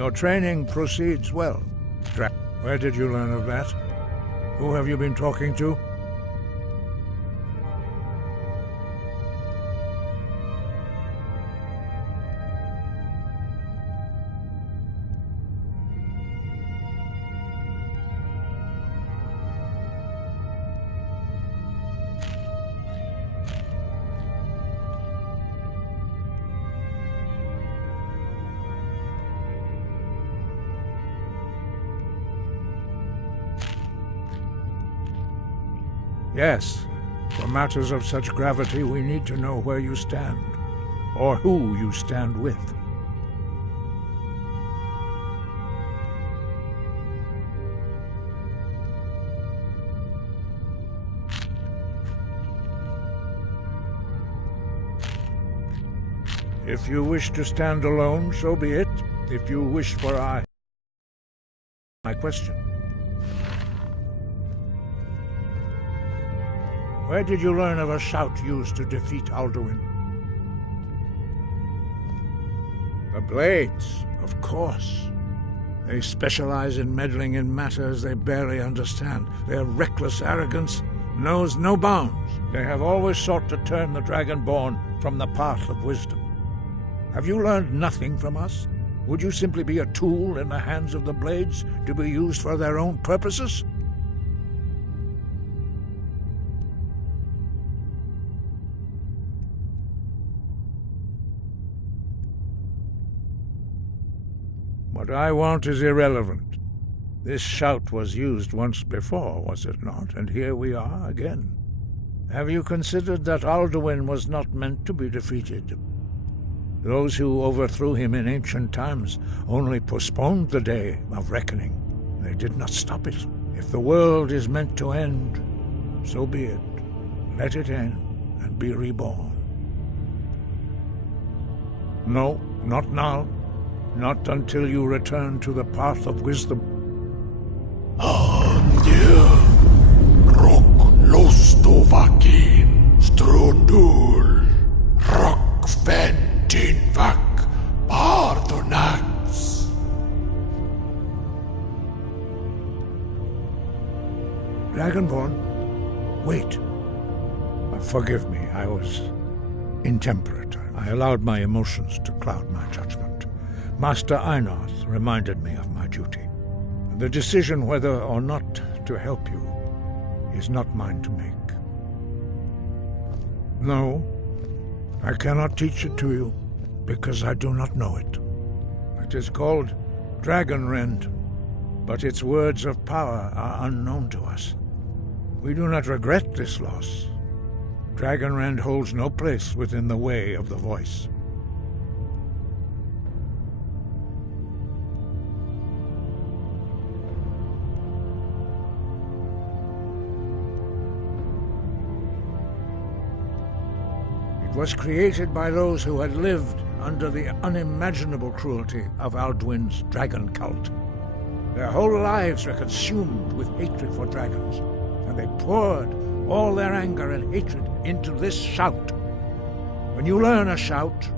Your training proceeds well. Where did you learn of that? Who have you been talking to? Yes. For matters of such gravity, we need to know where you stand, or who you stand with. If you wish to stand alone, so be it. If you wish for my question. Where did you learn of a shout used to defeat Alduin? The Blades, of course. They specialize in meddling in matters they barely understand. Their reckless arrogance knows no bounds. They have always sought to turn the Dragonborn from the path of wisdom. Have you learned nothing from us? Would you simply be a tool in the hands of the Blades to be used for their own purposes? What I want is irrelevant. This shout was used once before, was it not? And here we are again. Have you considered that Alduin was not meant to be defeated? Those who overthrew him in ancient times only postponed the day of reckoning. They did not stop it. If the world is meant to end, so be it. Let it end and be reborn. No, not now. Not until you return to the path of wisdom. Rock lostovakin strundul rock ventinvak pardonax. Dragonborn, wait. Forgive me, I was intemperate. I allowed my emotions to cloud my judgment. Master Einarth reminded me of my duty. The decision whether or not to help you is not mine to make. No, I cannot teach it to you, because I do not know it. It is called Dragonrend, but its words of power are unknown to us. We do not regret this loss. Dragonrend holds no place within the way of the voice. It was created by those who had lived under the unimaginable cruelty of Alduin's dragon cult. Their whole lives were consumed with hatred for dragons, and they poured all their anger and hatred into this shout. When you learn a shout,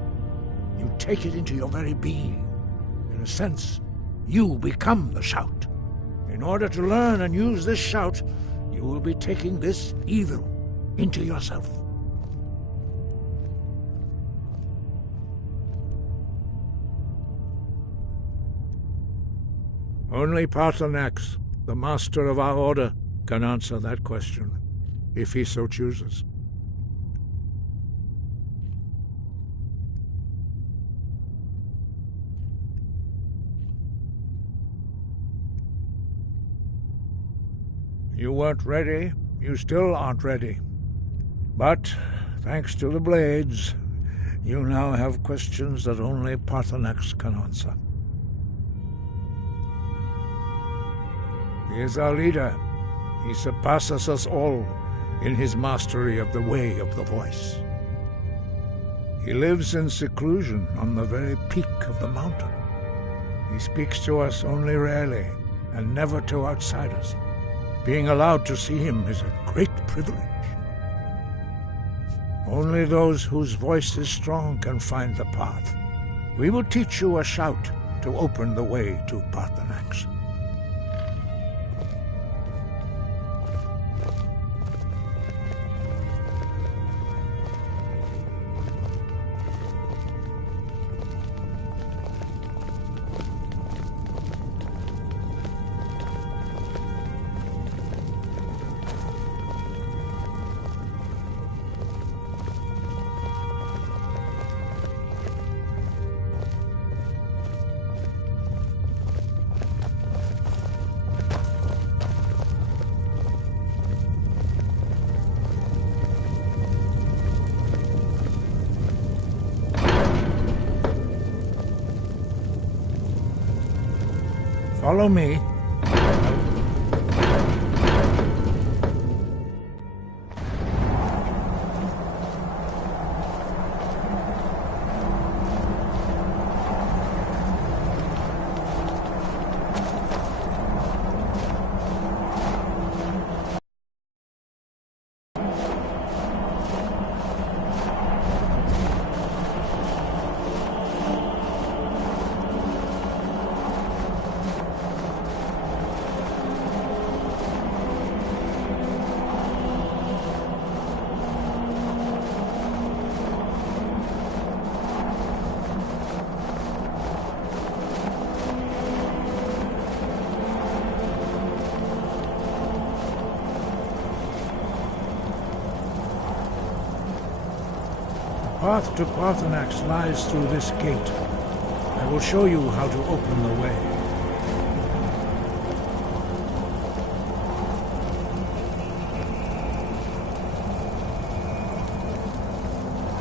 you take it into your very being. In a sense, you become the shout. In order to learn and use this shout, you will be taking this evil into yourself. Only Paarthurnax, the master of our order, can answer that question, if he so chooses. You weren't ready. You still aren't ready. But, thanks to the Blades, you now have questions that only Paarthurnax can answer. He is our leader. He surpasses us all in his mastery of the way of the voice. He lives in seclusion on the very peak of the mountain. He speaks to us only rarely, and never to outsiders. Being allowed to see him is a great privilege. Only those whose voice is strong can find the path. We will teach you a shout to open the way to Parthenax. Follow me. The path to Parthenax lies through this gate. I will show you how to open the way.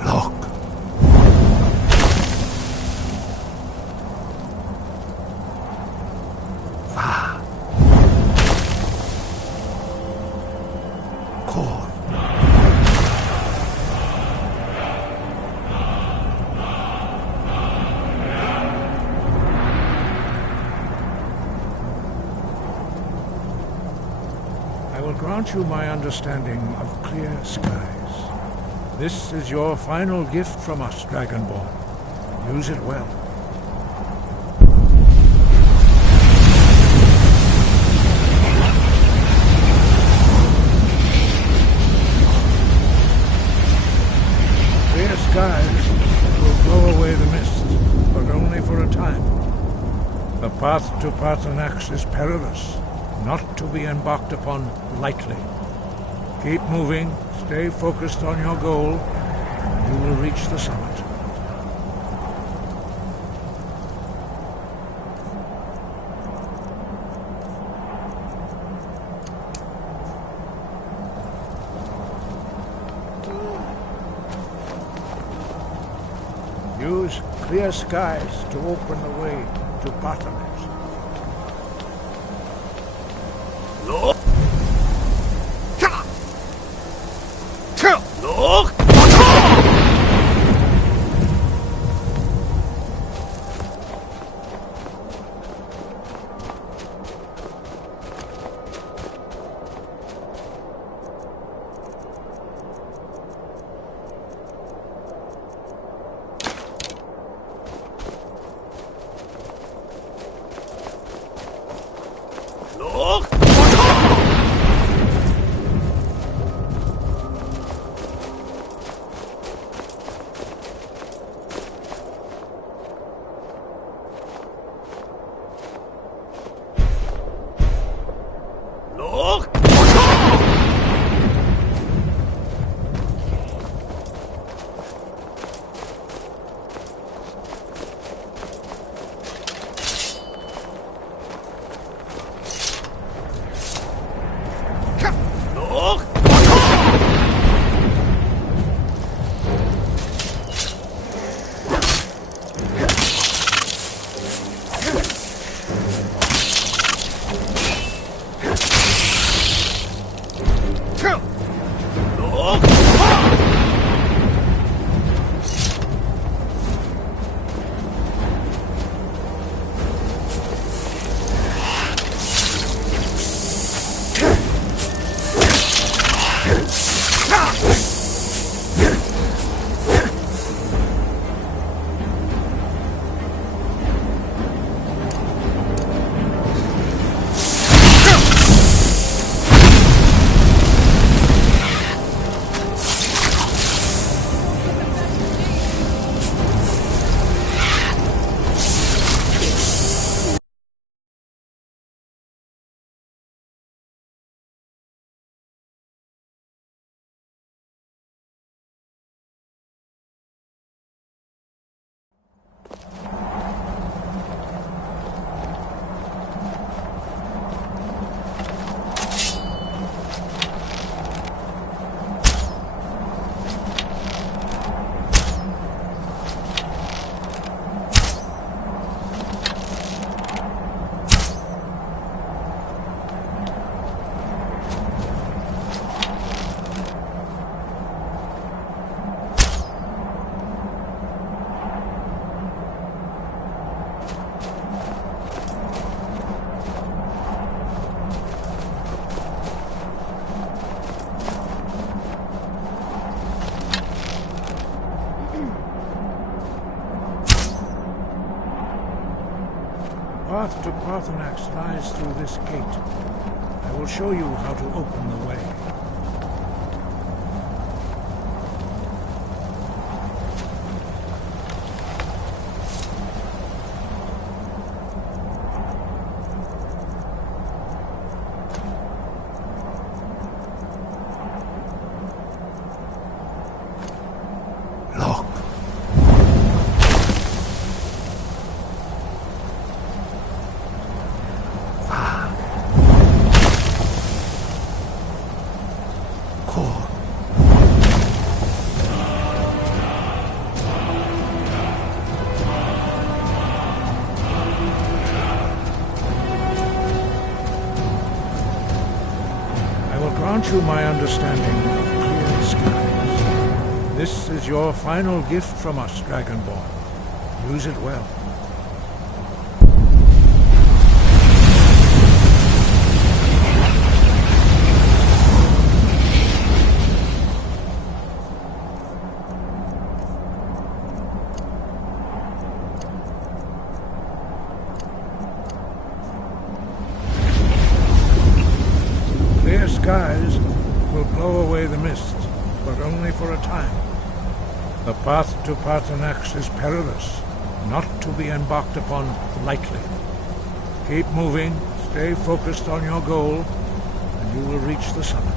Look. Va. Cor. I will grant you my understanding of clear skies. This is your final gift from us, Dragonborn. Use it well. Clear skies will blow away the mist, but only for a time. The path to Parthenax is perilous, not to be embarked upon lightly. Keep moving, stay focused on your goal, and you will reach the summit. Use clear skies to open the way to Parthenax. Look. Parthenax lies through this gate. I will show you how to open the way. Grant you my understanding of clear skies. This is your final gift from us, Dragonborn. Use it well. Clear skies will blow away the mist, but only for a time. The path to Parthenax is perilous, not to be embarked upon lightly. Keep moving, stay focused on your goal, and you will reach the summit.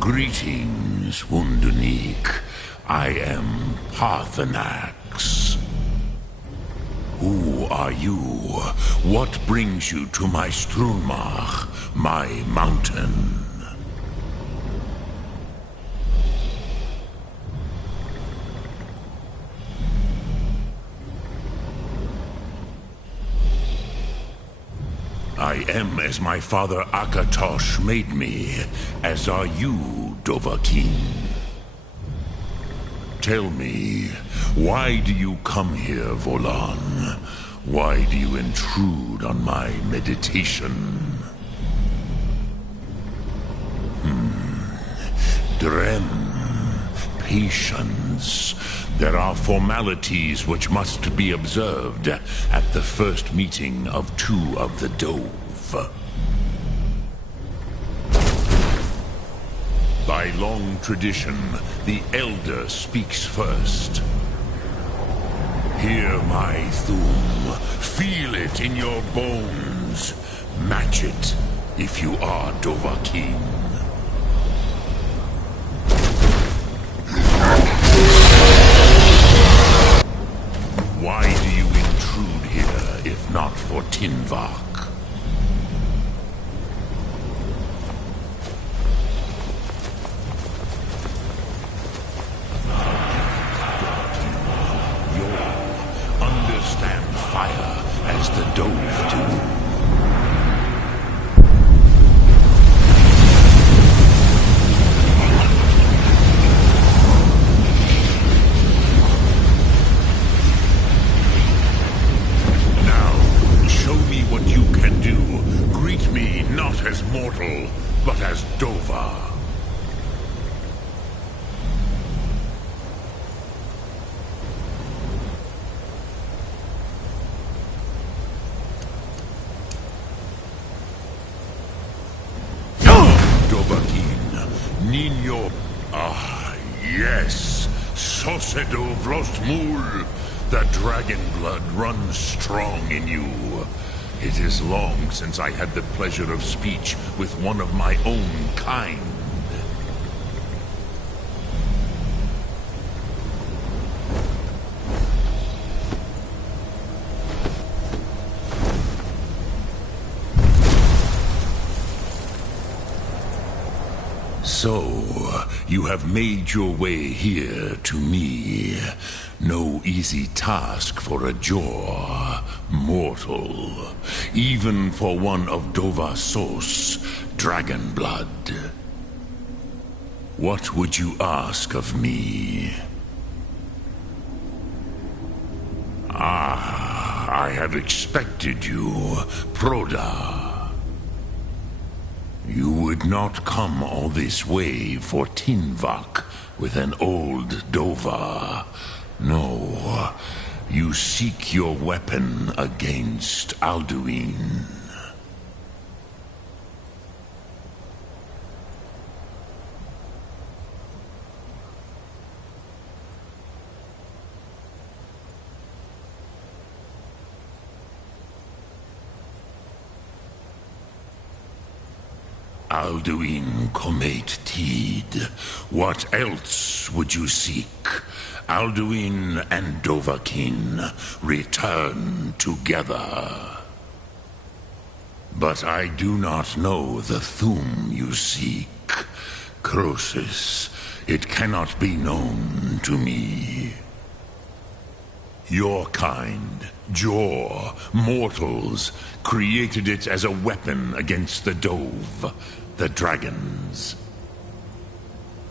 Greetings, Wunderneek. I am Parthenax. Who are you? What brings you to my Strunmach, my mountain? am as my father Akatosh made me, as are you, Dovahkiin. Tell me, why do you come here, Volan? Why do you intrude on my meditation? Drem, patience. There are formalities which must be observed at the first meeting of two of the Dove. By long tradition, the Elder speaks first. Hear my Thum. Feel it in your bones. Match it if you are Dovahkiin. Why do you intrude here if not for Tinvak? Fire as the Dove do. Now, show me what you can do. Greet me not as mortal, but as Dova. Ninyo. Ah, yes. Sosedo Vlostmul. The dragon blood runs strong in you. It is long since I had the pleasure of speech with one of my own kind. So, you have made your way here to me. No easy task for a Jor, mortal. Even for one of Dovasos, dragon blood. What would you ask of me? Ah, I have expected you, Proda. You would not come all this way for Tinvak with an old Dova. No, you seek your weapon against Alduin. Alduin Comate Teed. What else would you seek? Alduin and Dovahkiin return together. But I do not know the Thum you seek. Croesus, it cannot be known to me. Your kind, Jor, mortals, created it as a weapon against the Dove, the dragons.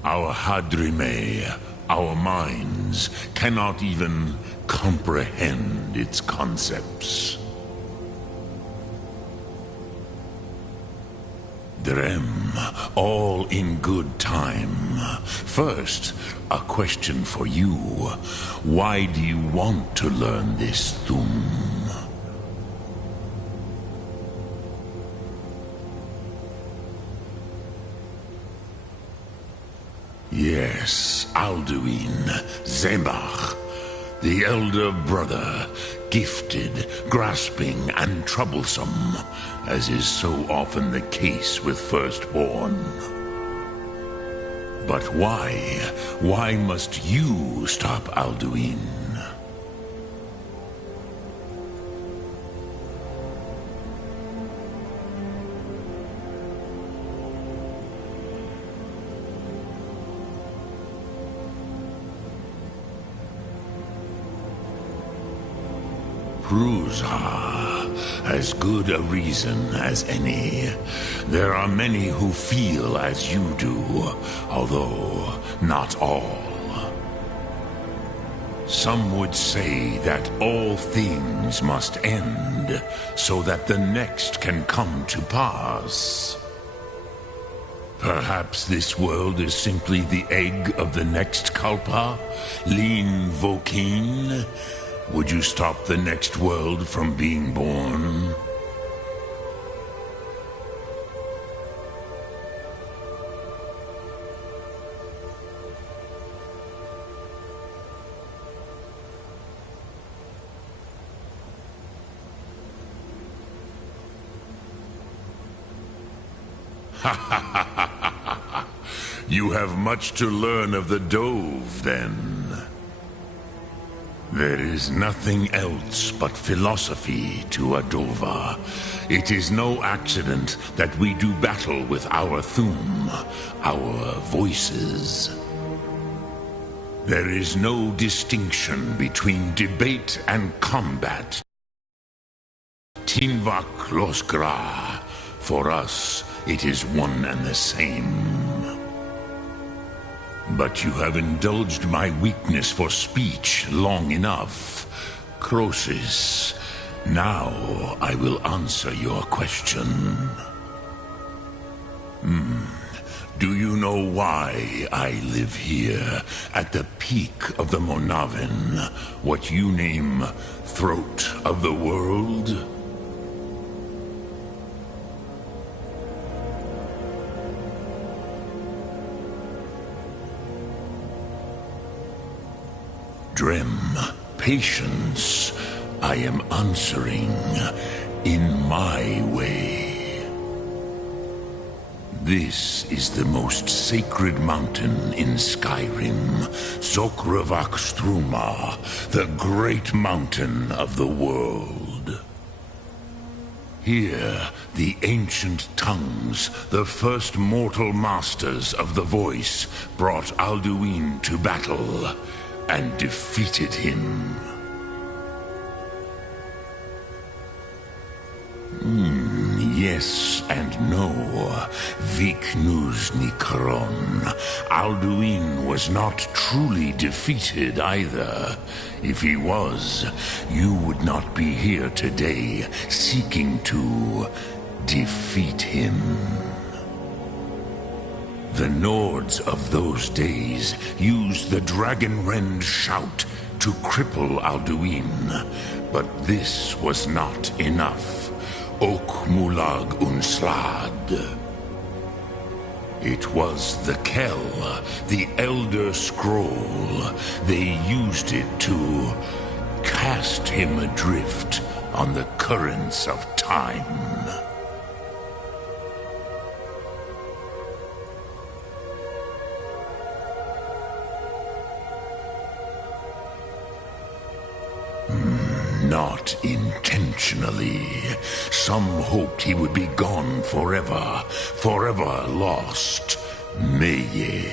Our Hadrime, our minds, cannot even comprehend its concepts. Drem, all in good time. First, a question for you. Why do you want to learn this Thum? Yes, Alduin, Zemach, the elder brother, gifted, grasping, and troublesome, as is so often the case with firstborn. But why? Why must you stop Alduin? Prusa, as good a reason as any. There are many who feel as you do, although not all. Some would say that all things must end, so that the next can come to pass. Perhaps this world is simply the egg of the next Kalpa, Lin Vokin. Would you stop the next world from being born? You have much to learn of the Dove, then. There is nothing else but philosophy to a Dova. It is no accident that we do battle with our Thum, our voices. There is no distinction between debate and combat. Tinvak Losgra. For us, it is one and the same. But you have indulged my weakness for speech long enough. Croesus, now I will answer your question. Do you know why I live here, at the peak of the Monavin, what you name Throat of the World? Drem, patience. I am answering in my way. This is the most sacred mountain in Skyrim, Zokravak Struma, the great mountain of the world. Here, the ancient tongues, the first mortal masters of the voice, brought Alduin to battle and defeated him. Yes and no. Viknuz Nikaron. Alduin was not truly defeated either. If he was, you would not be here today seeking to defeat him. The Nords of those days used the Dragonrend shout to cripple Alduin, but this was not enough. Ok Mulag Unslad. It was the Kell, the Elder Scroll. They used it to cast him adrift on the currents of time. Not intentionally. Some hoped he would be gone forever, forever lost. Meye.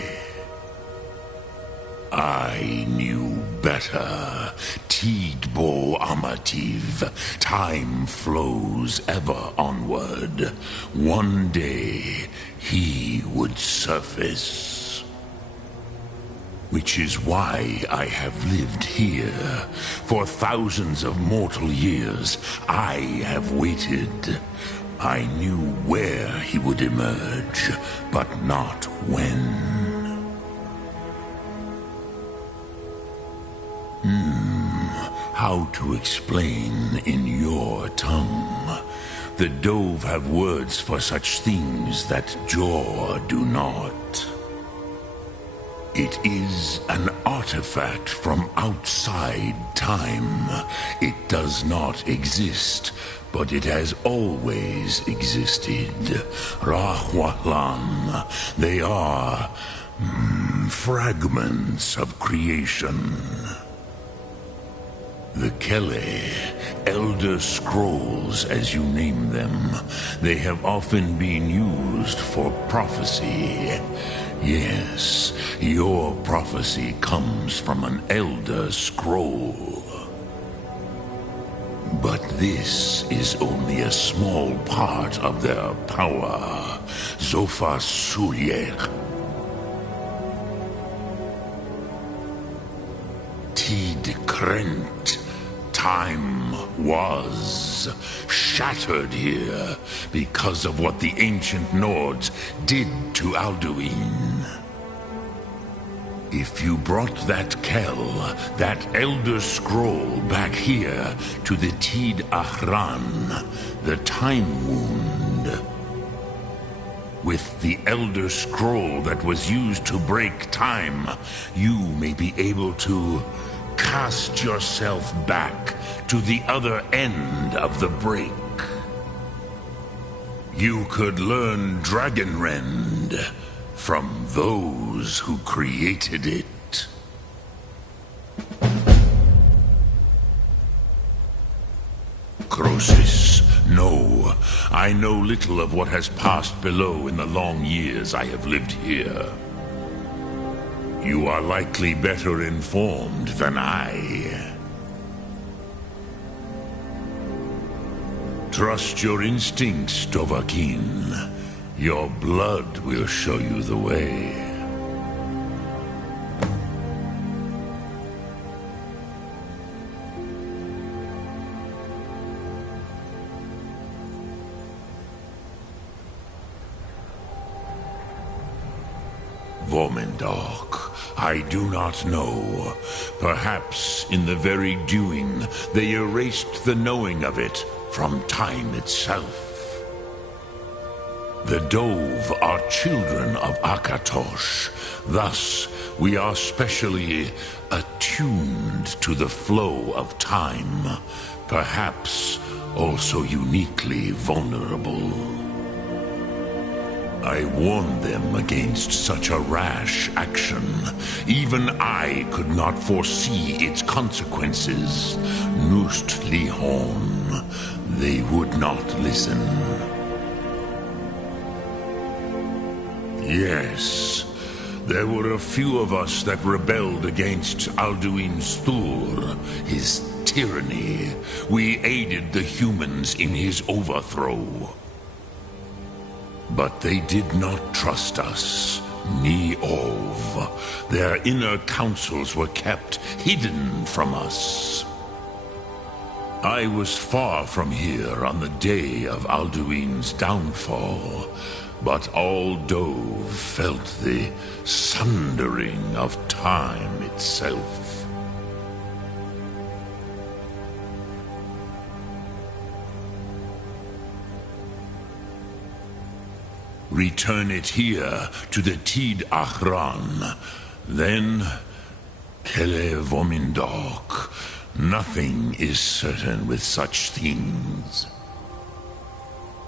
I knew better. Tidbo Amativ. Time flows ever onward. One day, he would surface. Which is why I have lived here. For thousands of mortal years, I have waited. I knew where he would emerge, but not when. How to explain in your tongue? The Dove have words for such things that Jor do not. It is an artifact from outside time. It does not exist, but it has always existed. Rahwalan. They are fragments of creation. The Kele, Elder Scrolls as you name them, they have often been used for prophecy. Yes, your prophecy comes from an Elder Scroll. But this is only a small part of their power. Zofa Suryek. Tid Krent. Time was shattered here because of what the ancient Nords did to Alduin. If you brought that Kell, that Elder Scroll, back here to the Tid Ahran, the Time Wound, with the Elder Scroll that was used to break time, you may be able to cast yourself back to the other end of the break. You could learn Dragonrend from those who created it. Croesus, no. I know little of what has passed below in the long years I have lived here. You are likely better informed than I. Trust your instincts, Dovahkiin. Your blood will show you the way. Vomendok, I do not know. Perhaps in the very doing, they erased the knowing of it from time itself. The Dove are children of Akatosh. Thus, we are specially attuned to the flow of time, perhaps also uniquely vulnerable. I warned them against such a rash action. Even I could not foresee its consequences. Nust Lihon, they would not listen. Yes, there were a few of us that rebelled against Alduin Stur, his tyranny. We aided the humans in his overthrow. But they did not trust us, ni Ov. Their inner counsels were kept hidden from us. I was far from here on the day of Alduin's downfall, but all Dove felt the sundering of time itself. Return it here to the Tid Ahran. Then, Kele Vomindok. Nothing is certain with such things.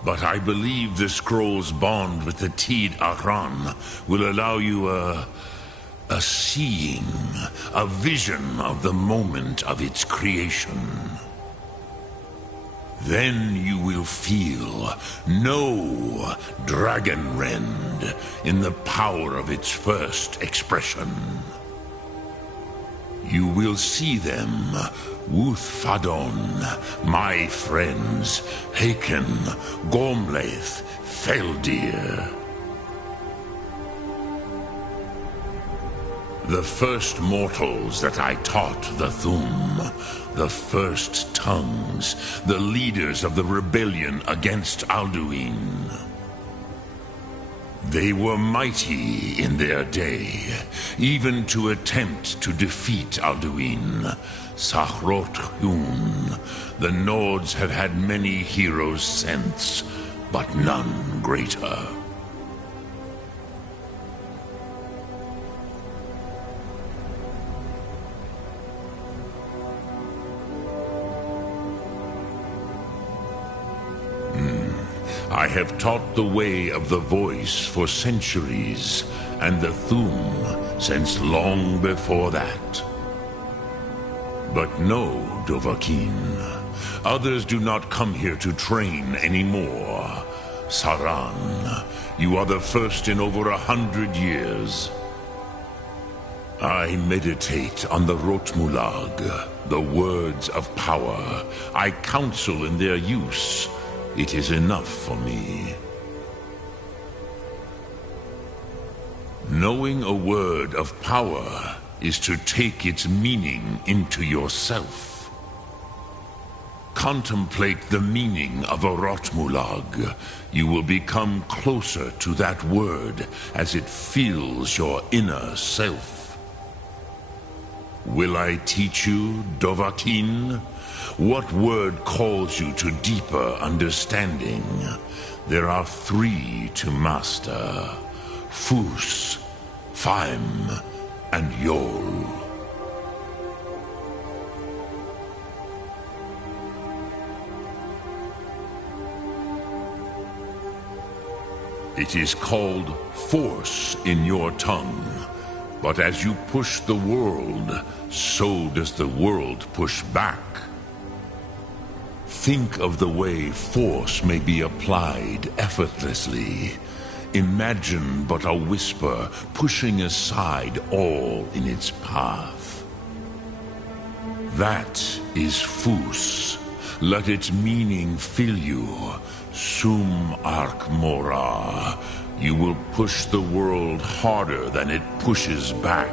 But I believe the scroll's bond with the Tid Ahran will allow you a seeing, a vision of the moment of its creation. Then you will feel, know Dragonrend in the power of its first expression. You will see them, Wuthfadon, my friends, Haken, Gormlaith, Feldir. The first mortals that I taught the Thum, the first tongues, the leaders of the rebellion against Alduin. They were mighty in their day, even to attempt to defeat Alduin. Sahrot Hun, the Nords have had many heroes since, but none greater. I have taught the way of the voice for centuries, and the Thum since long before that. But no, Dovahkiin, others do not come here to train anymore. Saran, you are the first in over 100 years. I meditate on the Rotmulag, the words of power. I counsel in their use. It is enough for me. Knowing a word of power is to take its meaning into yourself. Contemplate the meaning of a Rotmulag. You will become closer to that word as it fills your inner self. Will I teach you, Dovahkiin? What word calls you to deeper understanding? There are 3 to master: Fus, Faim, and Yol. It is called force in your tongue. But as you push the world, so does the world push back. Think of the way force may be applied effortlessly. Imagine but a whisper pushing aside all in its path. That is Fus. Let its meaning fill you. Sum Ark Mora. You will push the world harder than it pushes back.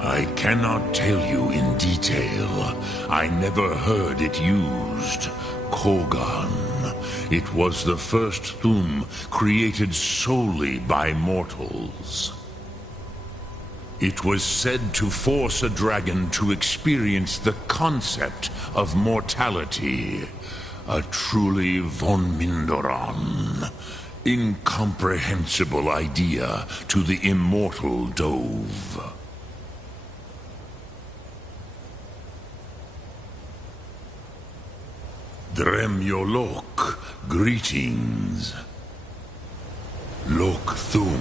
I cannot tell you in detail. I never heard it used. Kogan. It was the first Thum created solely by mortals. It was said to force a dragon to experience the concept of mortality. A truly von Mindoran. Incomprehensible idea to the immortal Dove. Dremyolok, greetings. Lok Thum.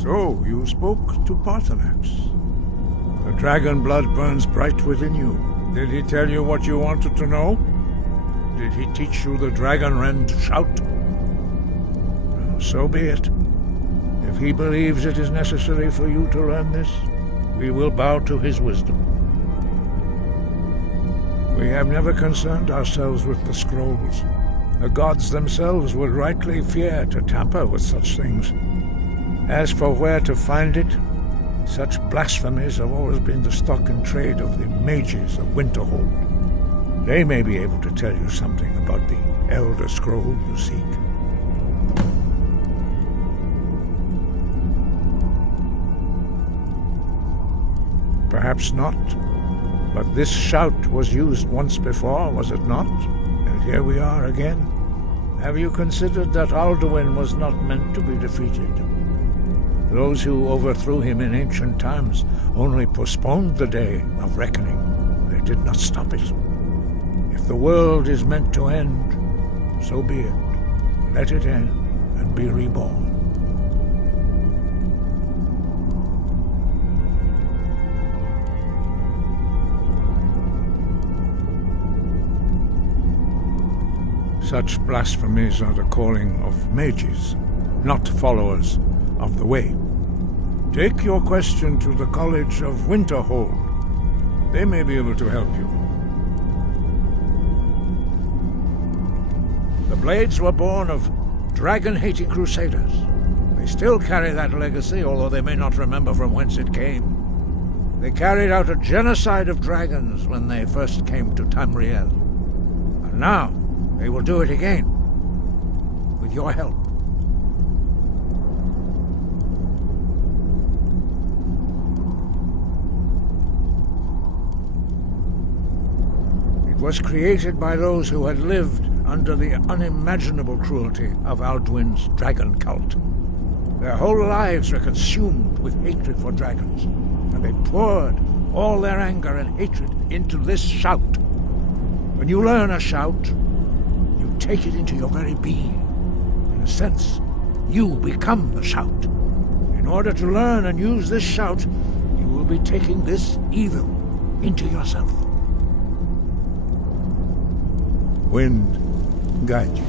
So, you spoke to Paarthurnax. The dragon blood burns bright within you. Did he tell you what you wanted to know? Did he teach you the dragon rend shout? Well, so be it. If he believes it is necessary for you to learn this, we will bow to his wisdom. We have never concerned ourselves with the scrolls. The gods themselves would rightly fear to tamper with such things. As for where to find it, such blasphemies have always been the stock and trade of the mages of Winterhold. They may be able to tell you something about the Elder Scroll you seek. Perhaps not, but this shout was used once before, was it not? And here we are again. Have you considered that Alduin was not meant to be defeated? Those who overthrew him in ancient times only postponed the day of reckoning. They did not stop it. If the world is meant to end, so be it. Let it end and be reborn. Such blasphemies are the calling of mages, not followers of the way. Take your question to the College of Winterhold. They may be able to help you. The Blades were born of dragon-hating crusaders. They still carry that legacy, although they may not remember from whence it came. They carried out a genocide of dragons when they first came to Tamriel. And now they will do it again, with your help. It was created by those who had lived under the unimaginable cruelty of Alduin's dragon cult. Their whole lives were consumed with hatred for dragons, and they poured all their anger and hatred into this shout. When you learn a shout, you take it into your very being. In a sense, you become the shout. In order to learn and use this shout, you will be taking this evil into yourself. Wind, guide you.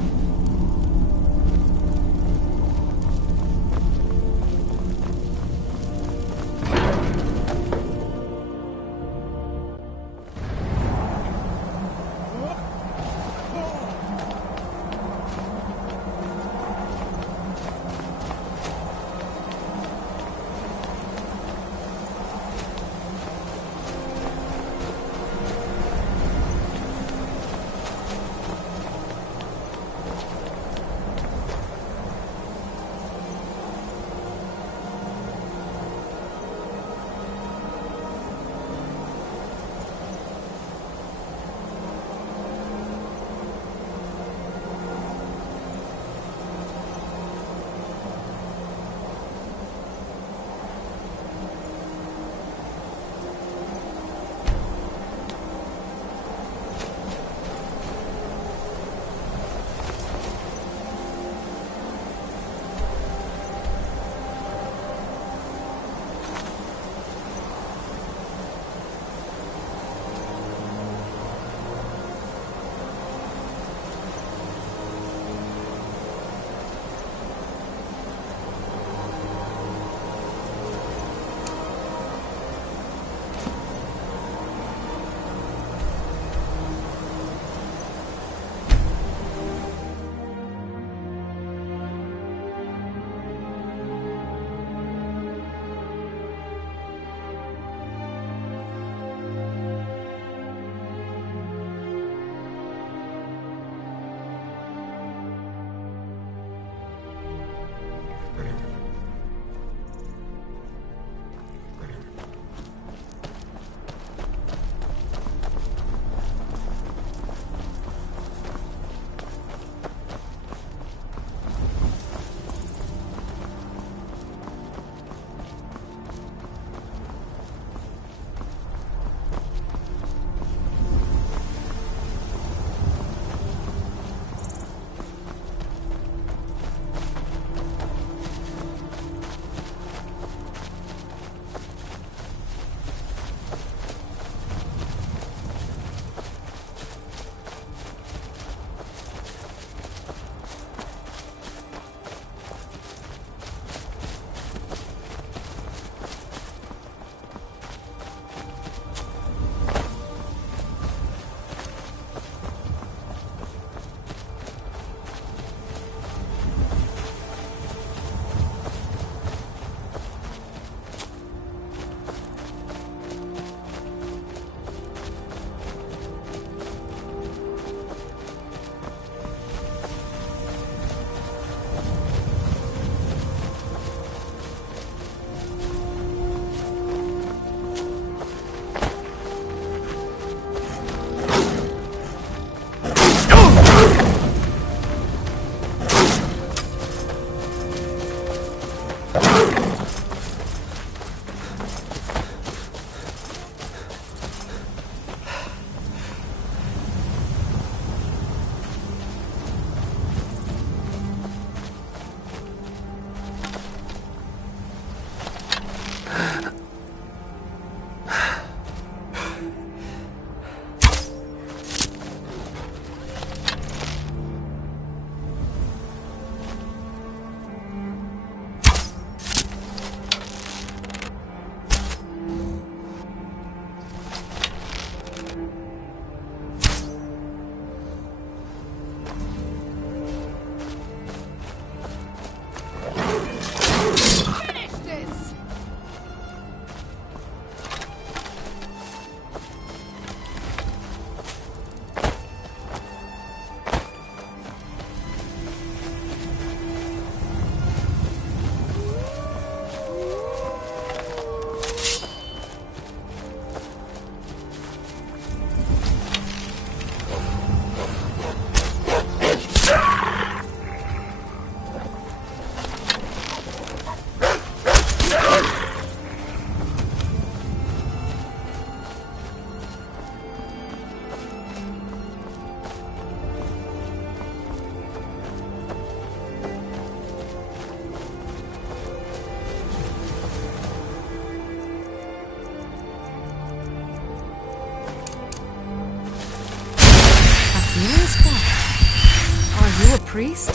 mysterious guy. Are you a priest?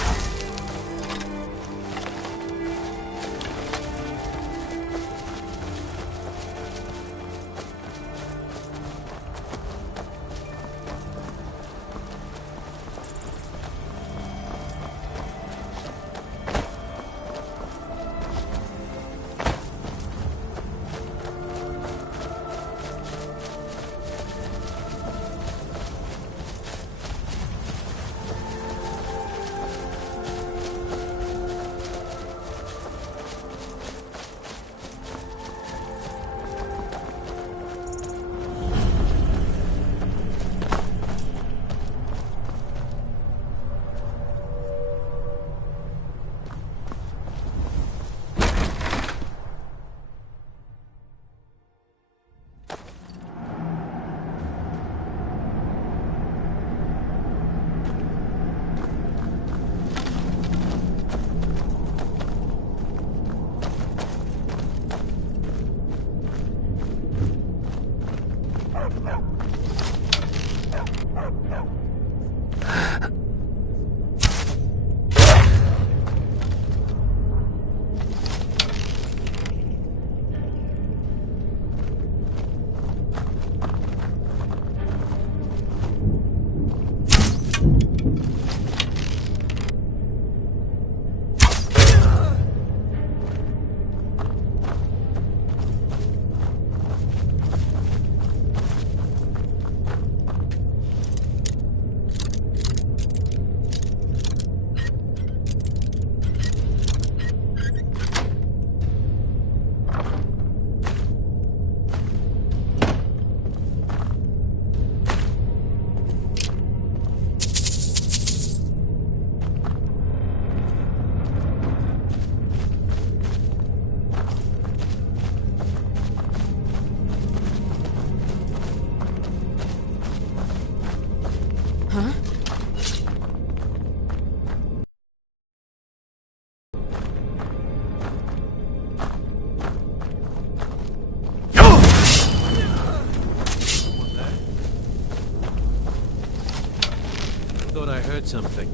Thought I heard something.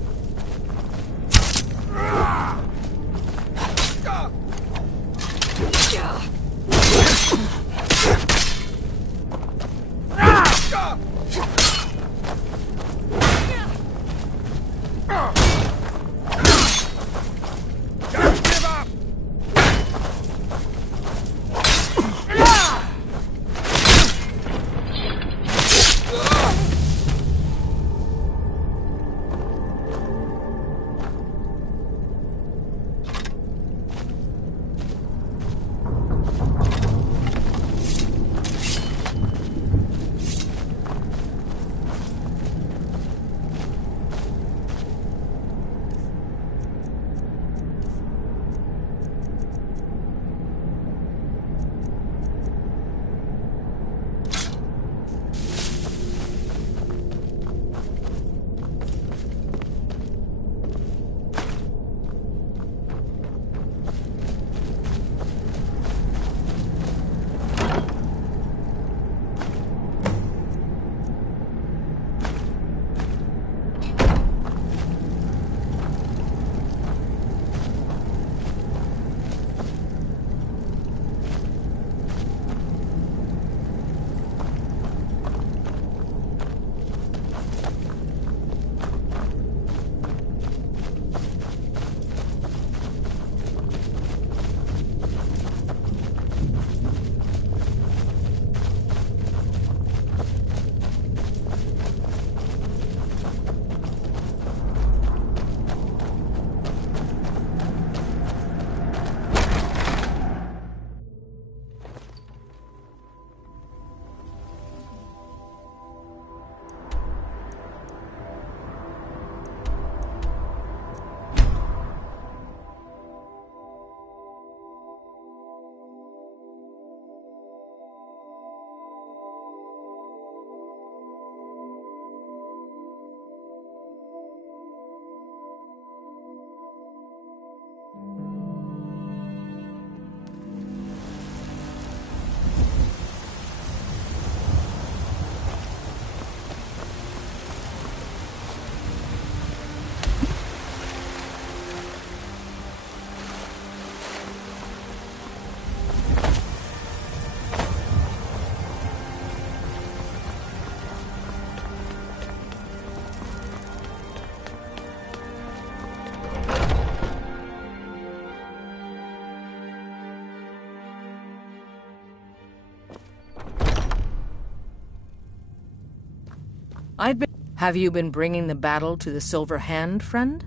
Have you been bringing the battle to the Silver Hand, friend?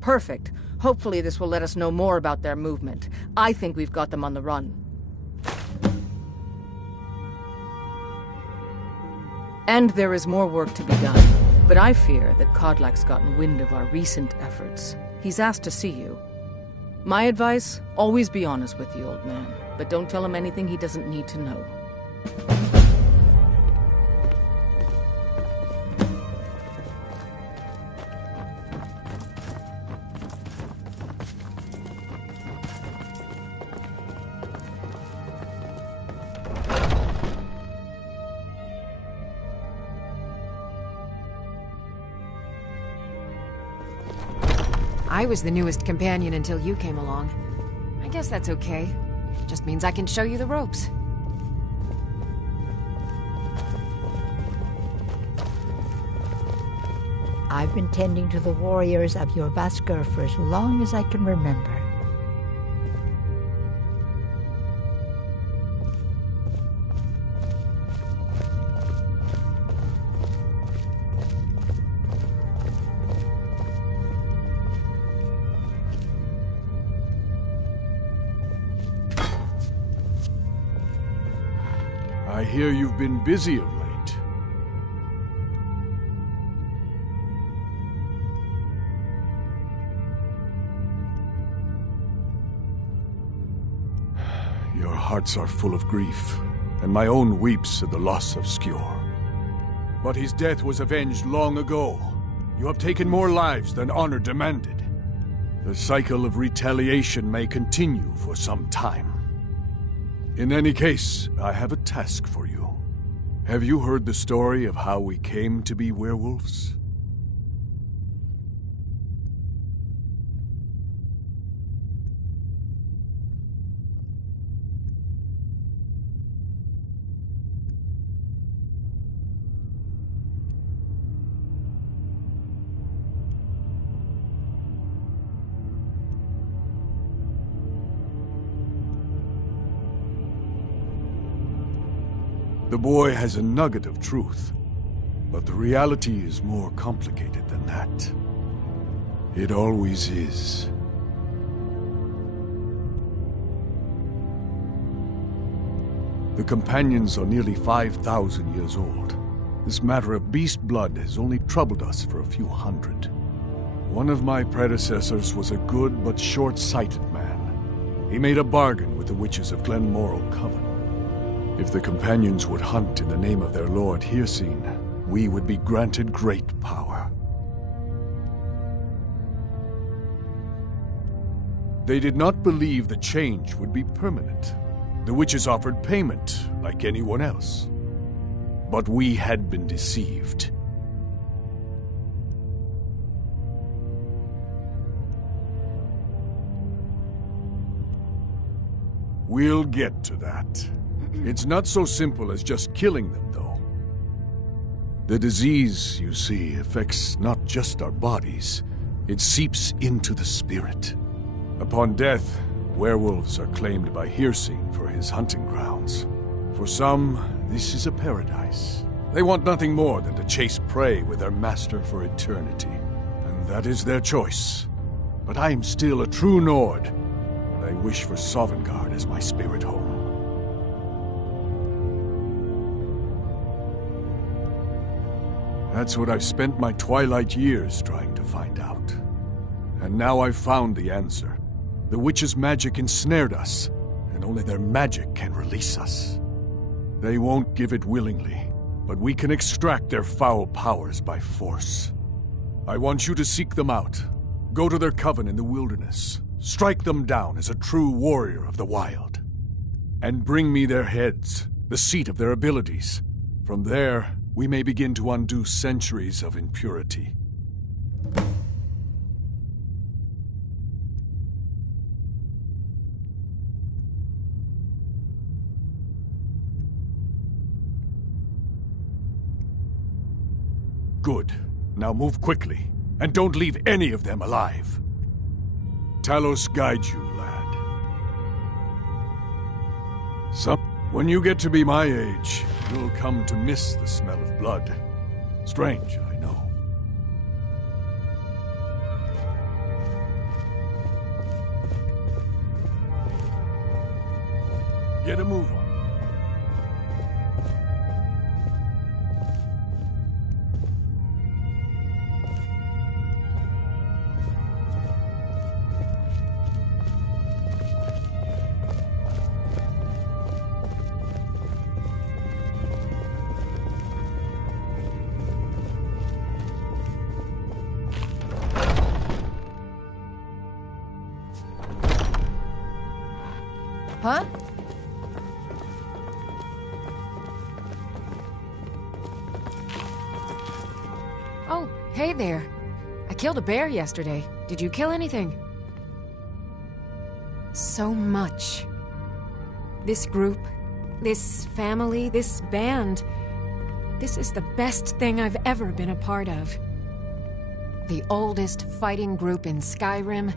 Perfect. Hopefully this will let us know more about their movement. I think we've got them on the run. And there is more work to be done. But I fear that Kodlak's gotten wind of our recent efforts. He's asked to see you. My advice, always be honest with the old man, but don't tell him anything he doesn't need to know. I was the newest companion until you came along. I guess that's okay. Just means I can show you the ropes. I've been tending to the warriors of your Vasker for as long as I can remember. I hear you've been busy of late. Your hearts are full of grief, and my own weeps at the loss of Skjor. But his death was avenged long ago. You have taken more lives than honor demanded. The cycle of retaliation may continue for some time. In any case, I have a task for you. Have you heard the story of how we came to be werewolves? The boy has a nugget of truth, but the reality is more complicated than that. It always is. The companions are nearly 5,000 years old. This matter of beast blood has only troubled us for a few hundred. One of my predecessors was a good but short-sighted man. He made a bargain with the witches of Glenmorrow Coven. If the companions would hunt in the name of their lord Hircine, we would be granted great power. They did not believe the change would be permanent. The witches offered payment, like anyone else. But we had been deceived. We'll get to that. It's not so simple as just killing them, though. The disease, you see, affects not just our bodies. It seeps into the spirit. Upon death, werewolves are claimed by Hircine for his hunting grounds. For some, this is a paradise. They want nothing more than to chase prey with their master for eternity. And that is their choice. But I am still a true Nord, and I wish for Sovngarde as my spirit home. That's what I've spent my twilight years trying to find out. And now I've found the answer. The witches' magic ensnared us, and only their magic can release us. They won't give it willingly, but we can extract their foul powers by force. I want you to seek them out. Go to their coven in the wilderness. Strike them down as a true warrior of the wild. And bring me their heads, the seat of their abilities. From there, we may begin to undo centuries of impurity. Good. Now move quickly, and don't leave any of them alive. Talos guide you, lad. When you get to be my age, you'll come to miss the smell of blood. Strange, I know. Get a move on. Huh? Oh, hey there. I killed a bear yesterday. Did you kill anything? So much. This group, this family, this band. This is the best thing I've ever been a part of. The oldest fighting group in Skyrim,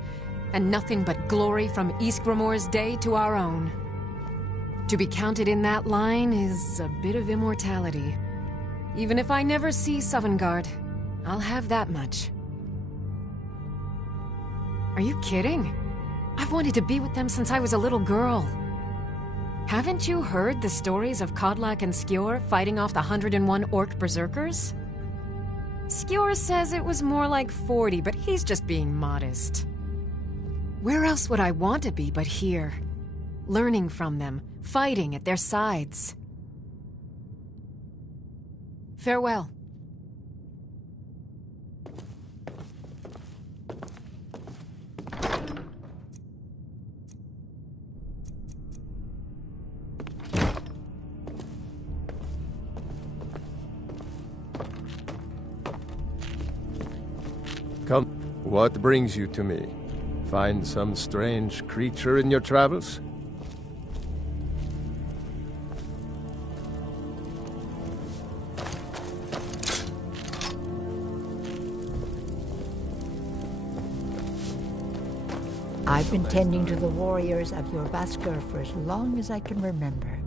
and nothing but glory from Ysgramor's day to our own. To be counted in that line is a bit of immortality. Even if I never see Sovngarde, I'll have that much. Are you kidding? I've wanted to be with them since I was a little girl. Haven't you heard the stories of Kodlak and Skjor fighting off the 101 orc berserkers? Skjor says it was more like 40, but he's just being modest. Where else would I want to be but here? Learning from them, fighting at their sides. Farewell. Come, what brings you to me? Find some strange creature in your travels? I've been tending to the warriors of your Vasker for as long as I can remember.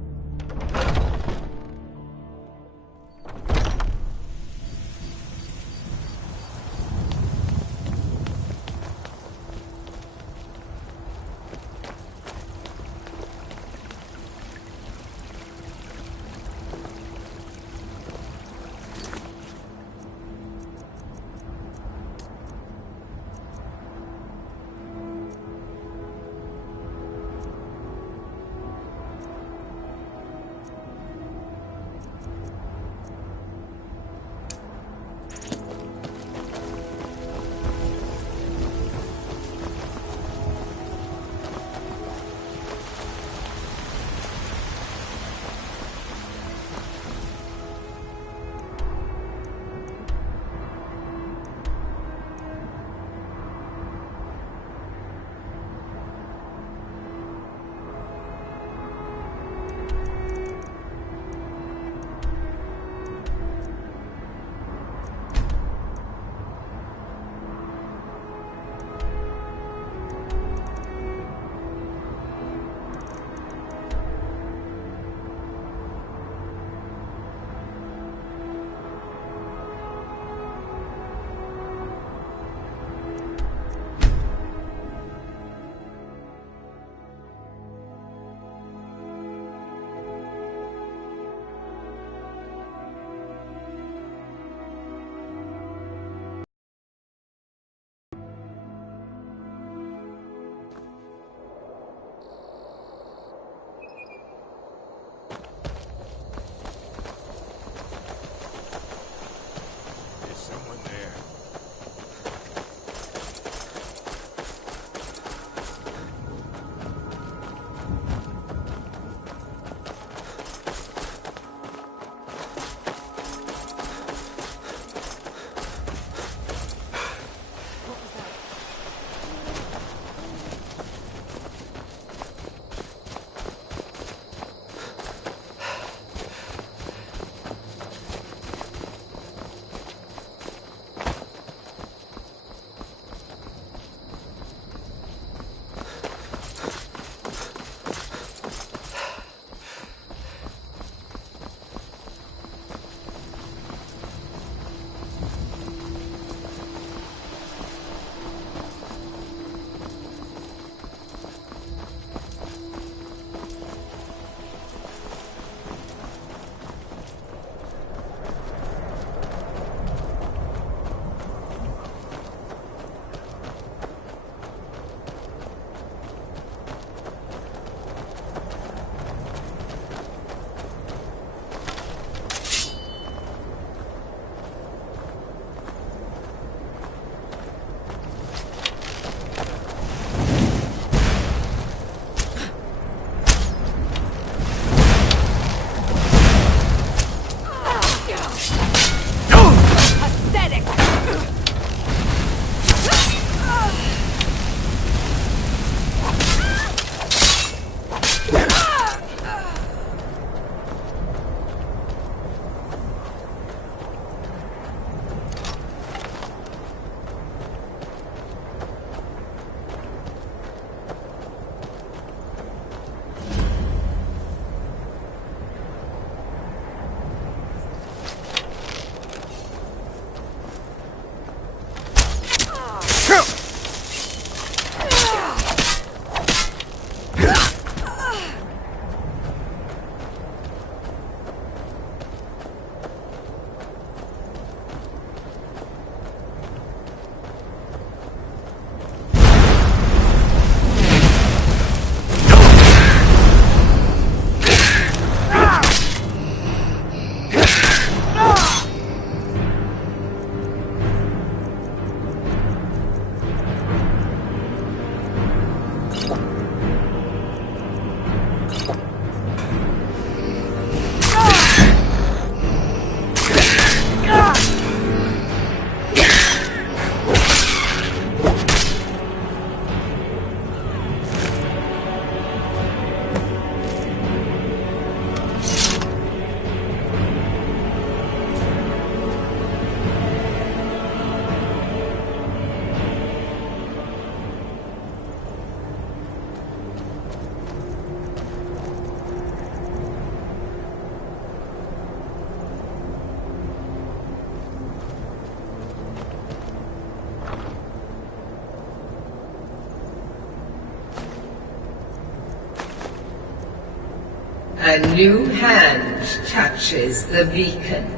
A new hand touches the beacon.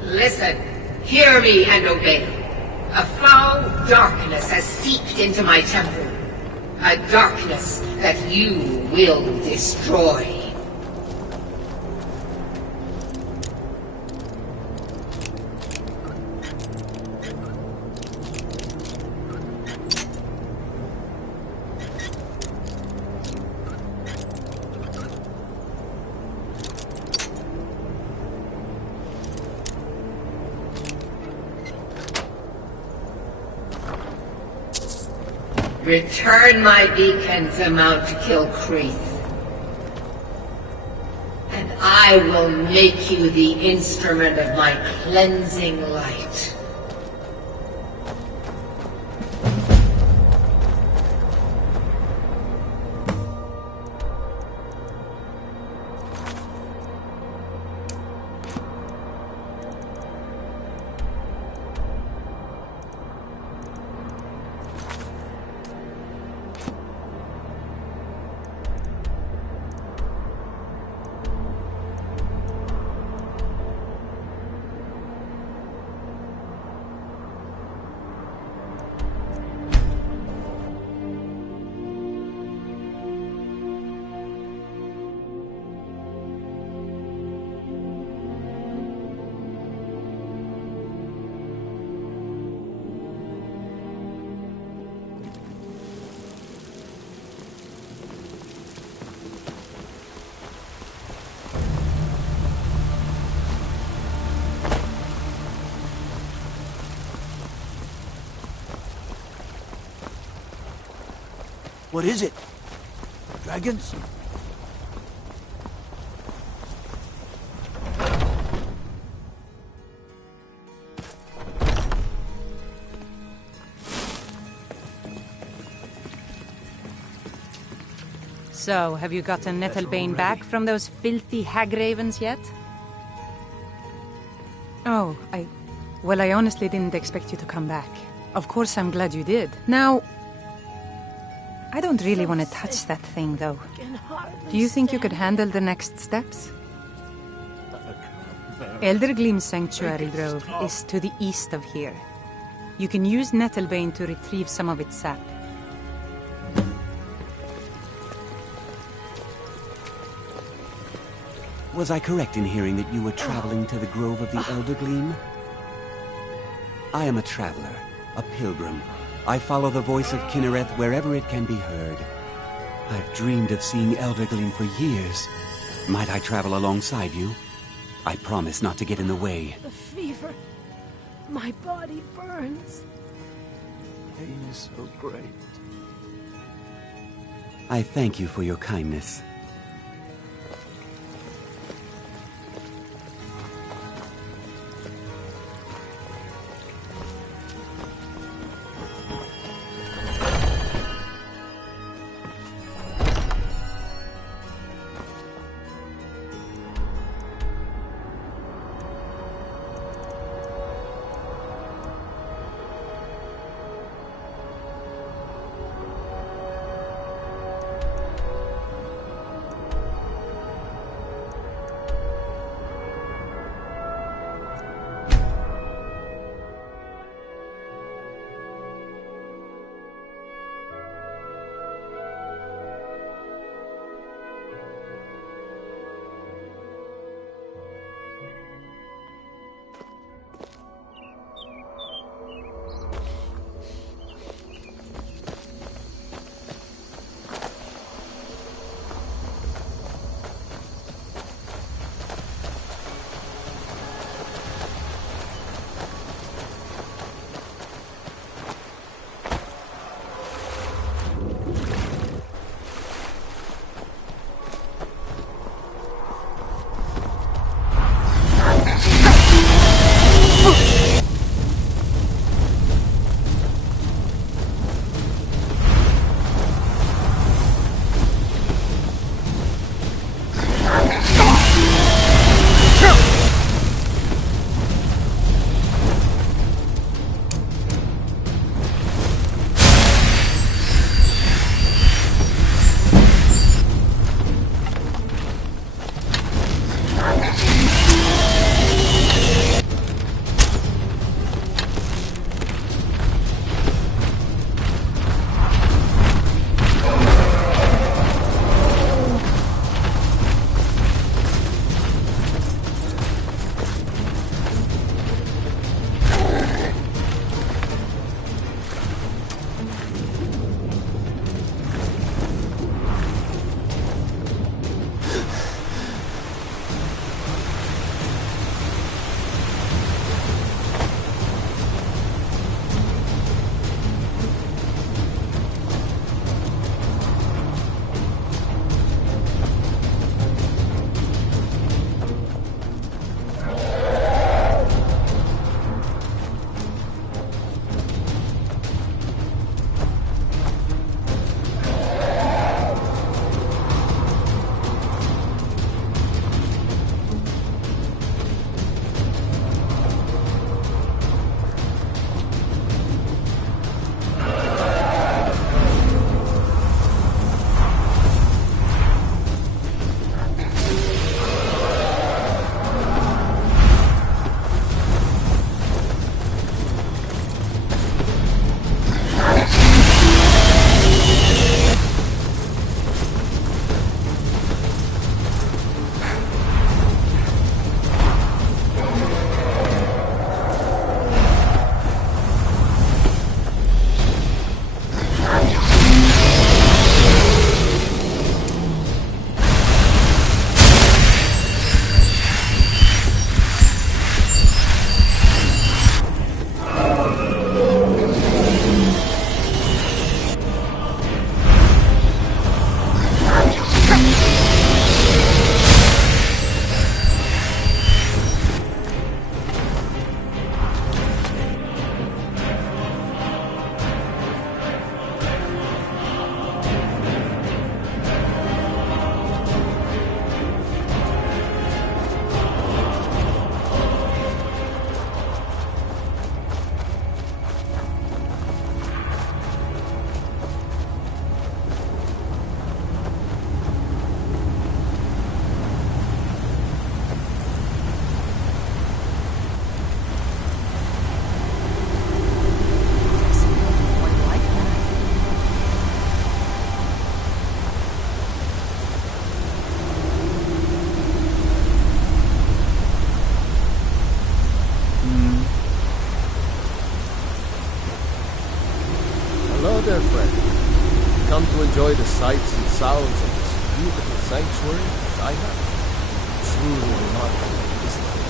Listen, hear me and obey. A foul darkness has seeped into my temple. A darkness that you will destroy. Return my beacon to Mount Kilcreath, and I will make you the instrument of my cleansing light. What is it? Dragons? So, have you gotten Nettlebane back from those filthy hag-ravens yet? Oh, Well, I honestly didn't expect you to come back. Of course I'm glad you did. Now, I don't really want to touch that thing, though. Do you think you could handle the next steps? Eldergleam Sanctuary Grove is to the east of here. You can use Nettlebane to retrieve some of its sap. Was I correct in hearing that you were traveling to the Grove of the Eldergleam? I am a traveler, a pilgrim. I follow the voice of Kinnereth wherever it can be heard. I've dreamed of seeing Eldergleam for years. Might I travel alongside you? I promise not to get in the way. The fever. My body burns. Pain is so great. I thank you for your kindness. sights and sounds of this beautiful sanctuary as I have. Truly remarkable, isn't it?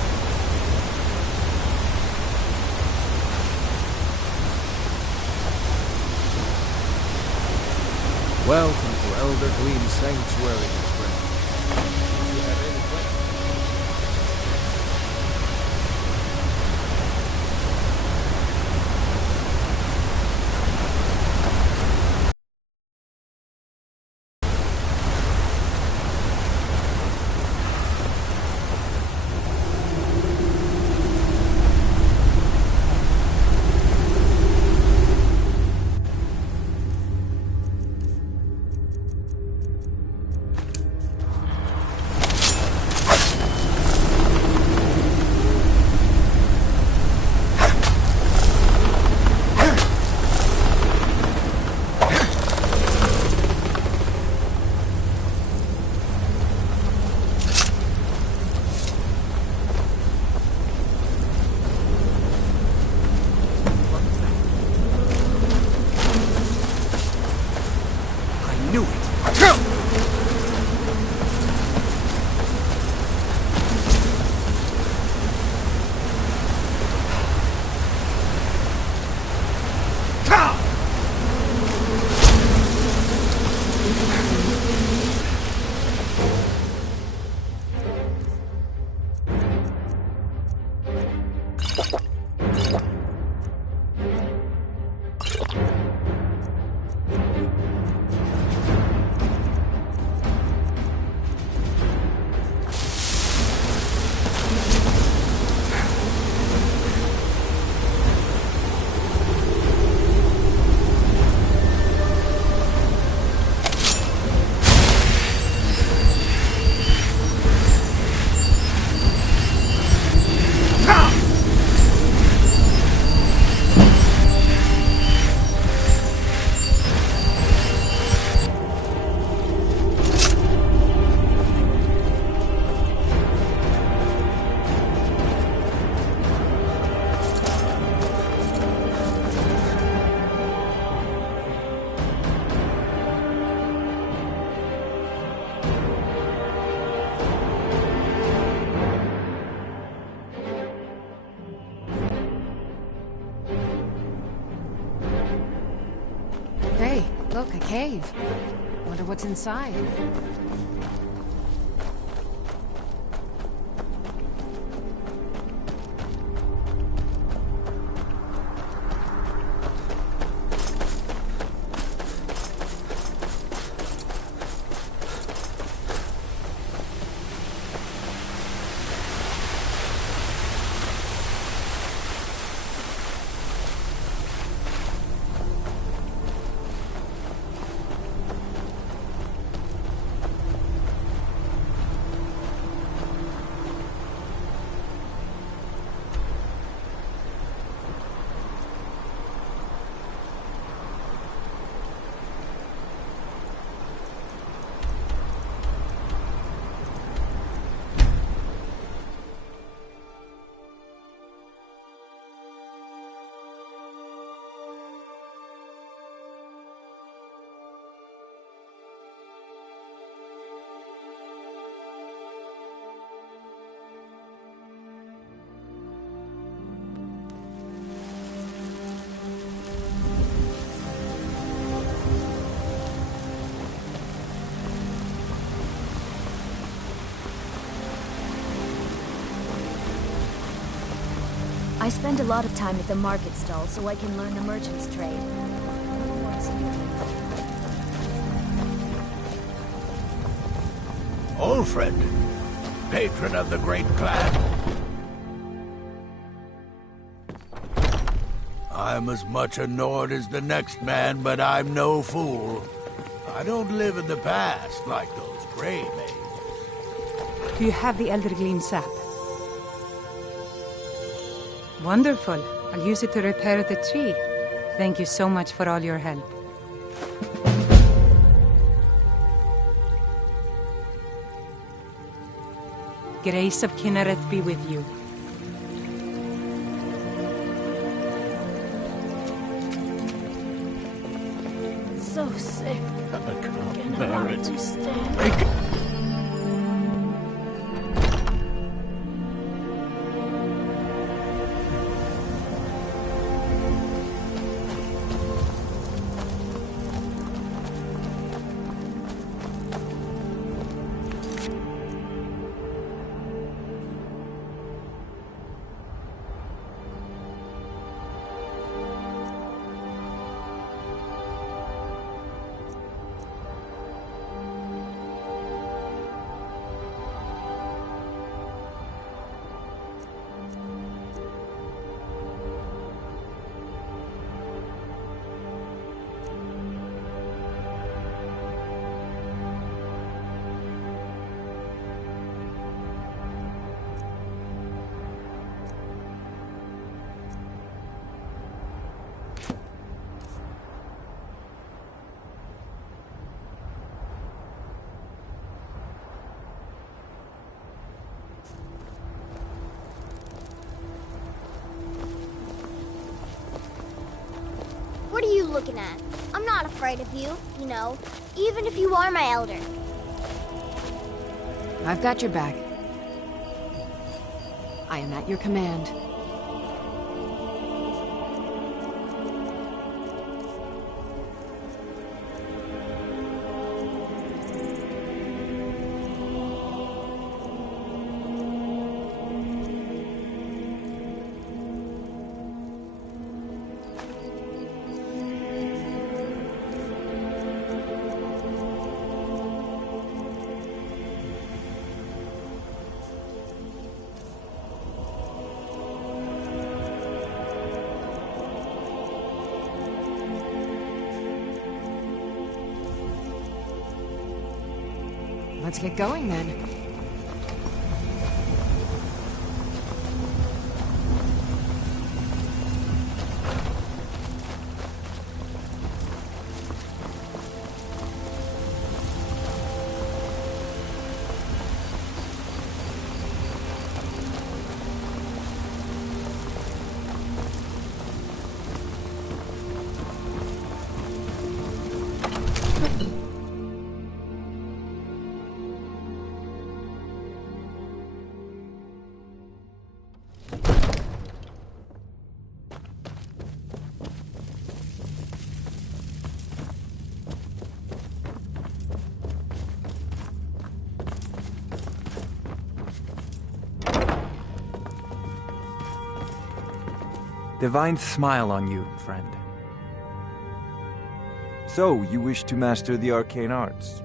Welcome to Elder Gleam Sanctuary, friend. If you have any questions. Look, a cave. Wonder what's inside. I spend a lot of time at the market stall so I can learn the merchant's trade. Old friend, patron of the great clan. I'm as much a Nord as the next man, but I'm no fool. I don't live in the past like those Grey Maids. Do you have the Elder Gleam sap? Wonderful. I'll use it to repair the tree. Thank you so much for all your help. Grace of Kinnereth be with you. So sick. understand. What are you looking at? I'm not afraid of you, you know, even if you are my elder. I've got your back. I am at your command. Let's get going then. Divine smile on you, friend. So, you wish to master the arcane arts?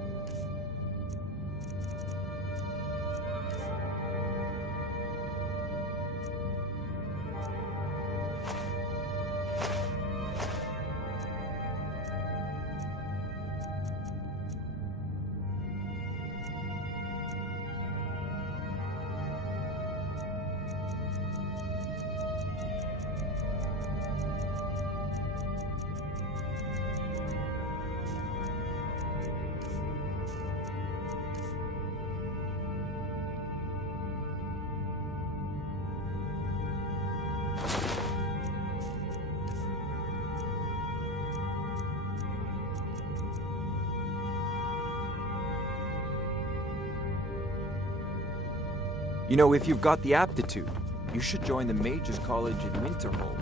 You know, if you've got the aptitude, you should join the Mages College in Winterhold.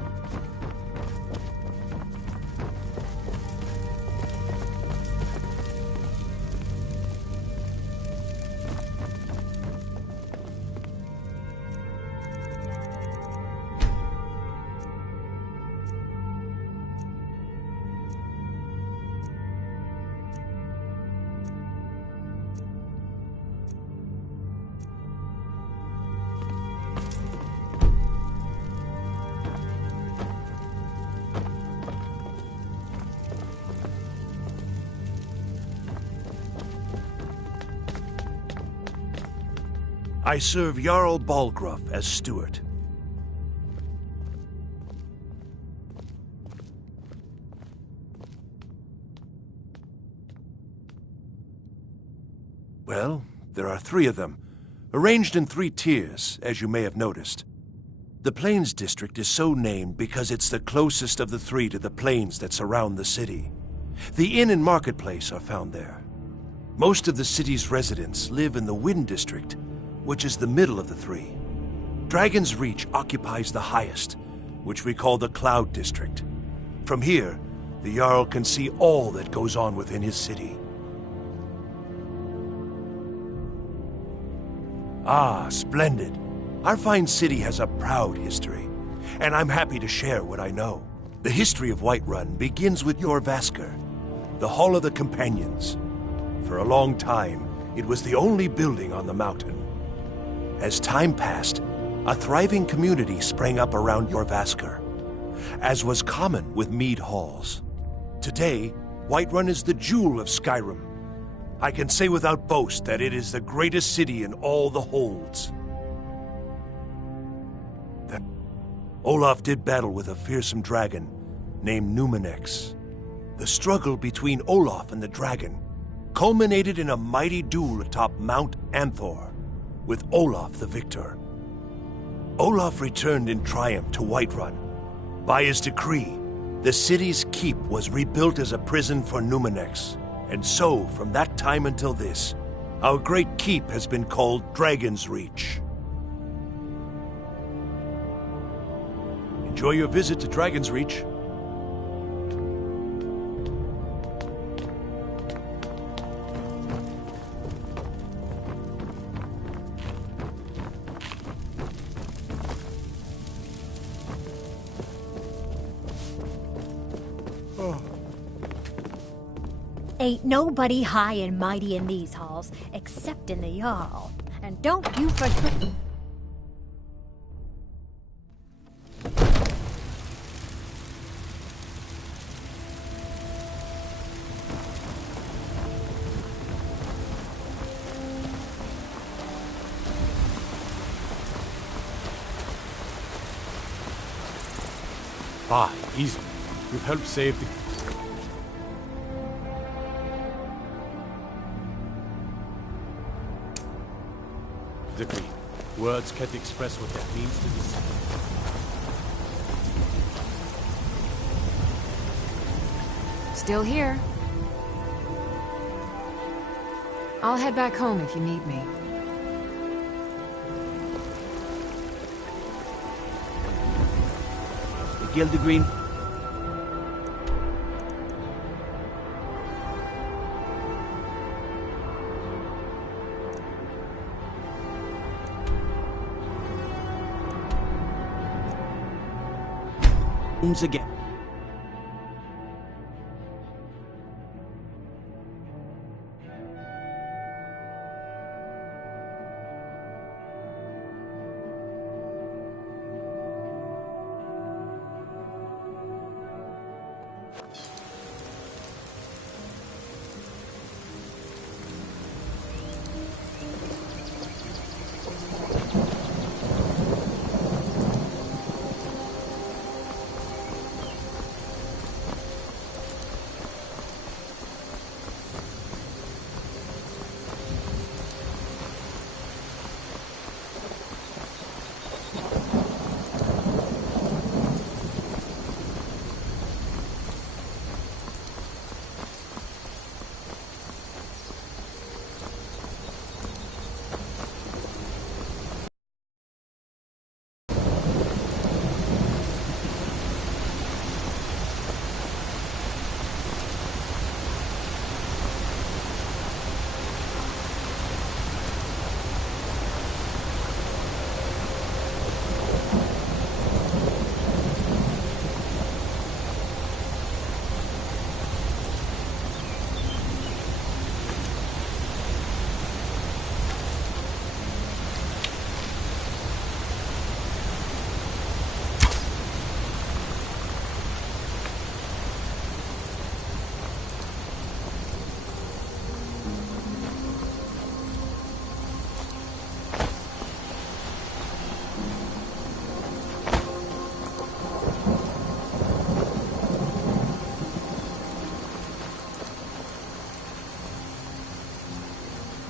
I serve Jarl Balgruuf as steward. Well, there are 3 of them, arranged in 3 tiers, as you may have noticed. The Plains District is so named because it's the closest of the 3 to the plains that surround the city. The inn and marketplace are found there. Most of the city's residents live in the Wind District, which is the middle of the three. Dragon's Reach occupies the highest, which we call the Cloud District. From here, the Jarl can see all that goes on within his city. Ah, splendid. Our fine city has a proud history, and I'm happy to share what I know. The history of Whiterun begins with Jorrvaskr, the Hall of the Companions. For a long time, it was the only building on the mountain. As time passed, a thriving community sprang up around Jorrvaskr, as was common with mead halls. Today, Whiterun is the jewel of Skyrim. I can say without boast that it is the greatest city in all the holds. Olaf did battle with a fearsome dragon named Numenex. The struggle between Olaf and the dragon culminated in a mighty duel atop Mount Anthor, with Olaf the victor. Olaf returned in triumph to Whiterun. By his decree, the city's keep was rebuilt as a prison for Numenex, and so, from that time until this, our great keep has been called Dragon's Reach. Enjoy your visit to Dragon's Reach. Ain't nobody high and mighty in these halls, except in the Jarl. And don't you forget... Ah, easy. You've helped save the... Decree. Words can't express what that means to the city. Still here. I'll head back home if you need me. Gildegreen. Once again.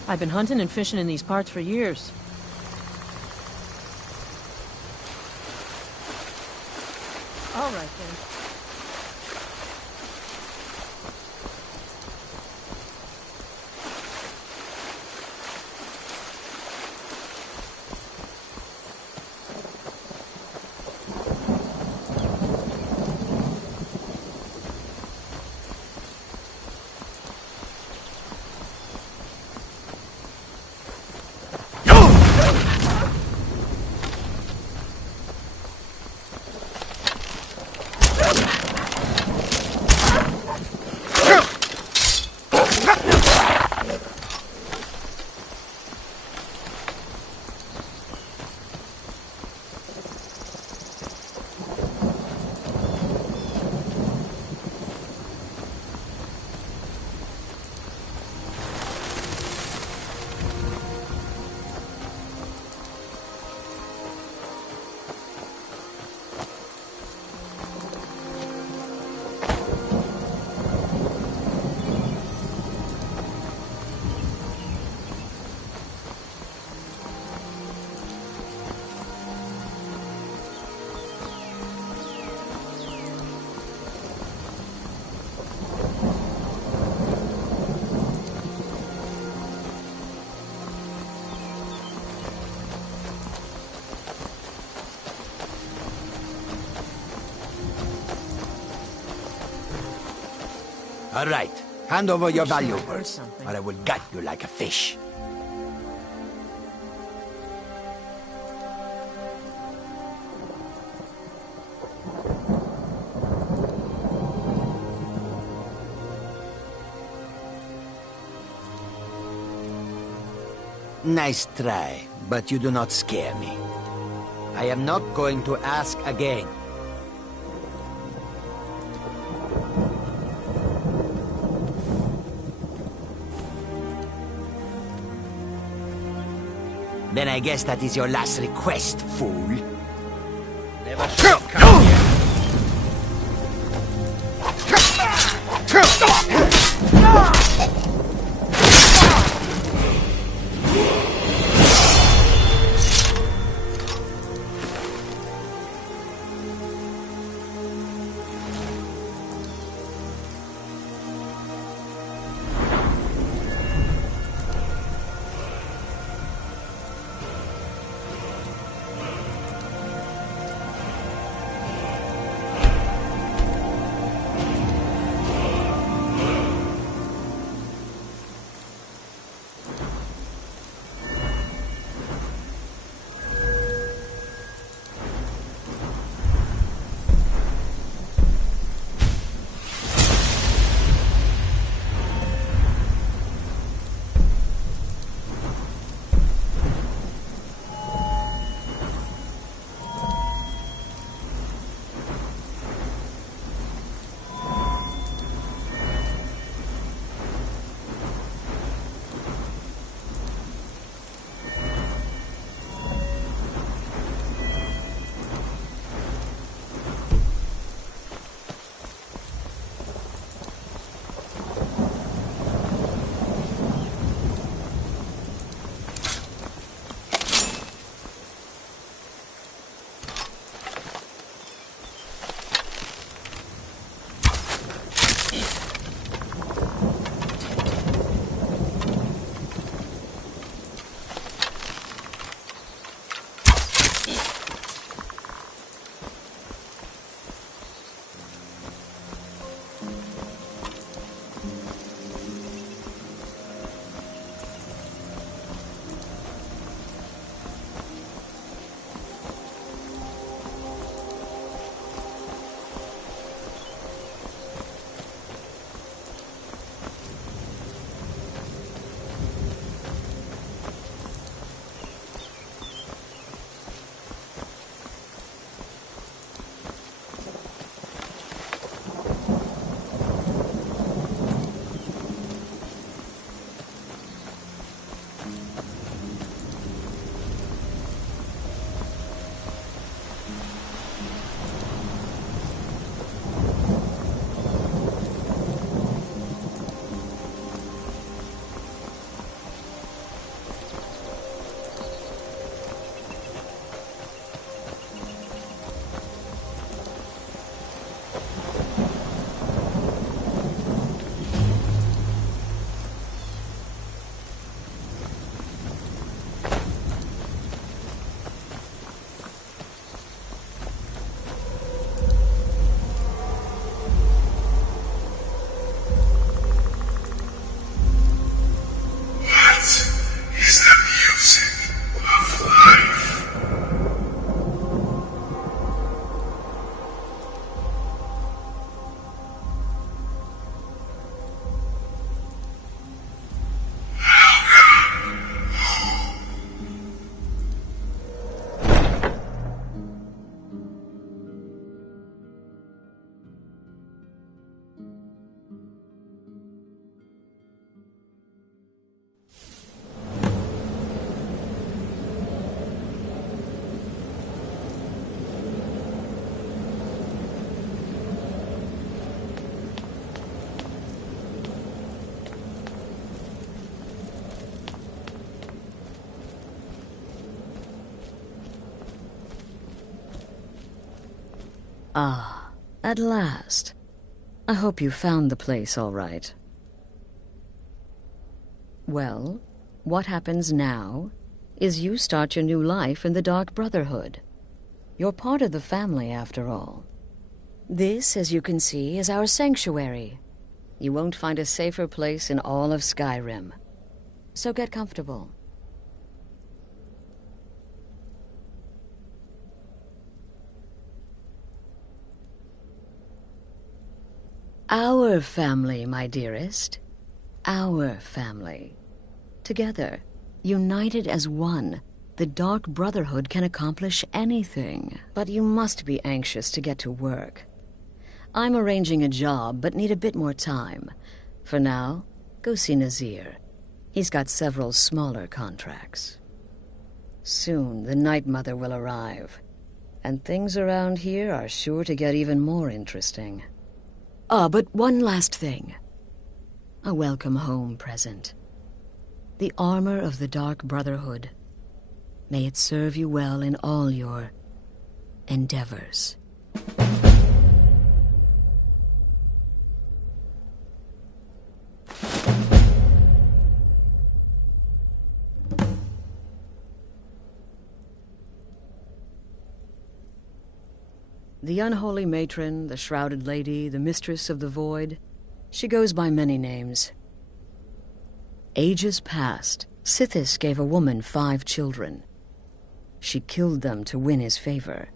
I've been hunting and fishing in these parts for years. All right, then. All right. Hand over your valuables, or I will gut you like a fish. Nice try, but you do not scare me. I am not going to ask again. Then I guess that is your last request, fool. Never should come here. Ah, at last. I hope you found the place all right. Well, what happens now is you start your new life in the Dark Brotherhood. You're part of the family, after all. This, as you can see, is our sanctuary. You won't find a safer place in all of Skyrim. So get comfortable. Our family, my dearest. Our family. Together, united as one, the Dark Brotherhood can accomplish anything. But you must be anxious to get to work. I'm arranging a job, but need a bit more time. For now, go see Nazir. He's got several smaller contracts. Soon, the Night Mother will arrive. And things around here are sure to get even more interesting. But one last thing. A welcome home present. The armor of the Dark Brotherhood. May it serve you well in all your endeavors. The unholy matron, the shrouded lady, the mistress of the void, she goes by many names. Ages past, Sithis gave a woman 5 children. She killed them to win his favor,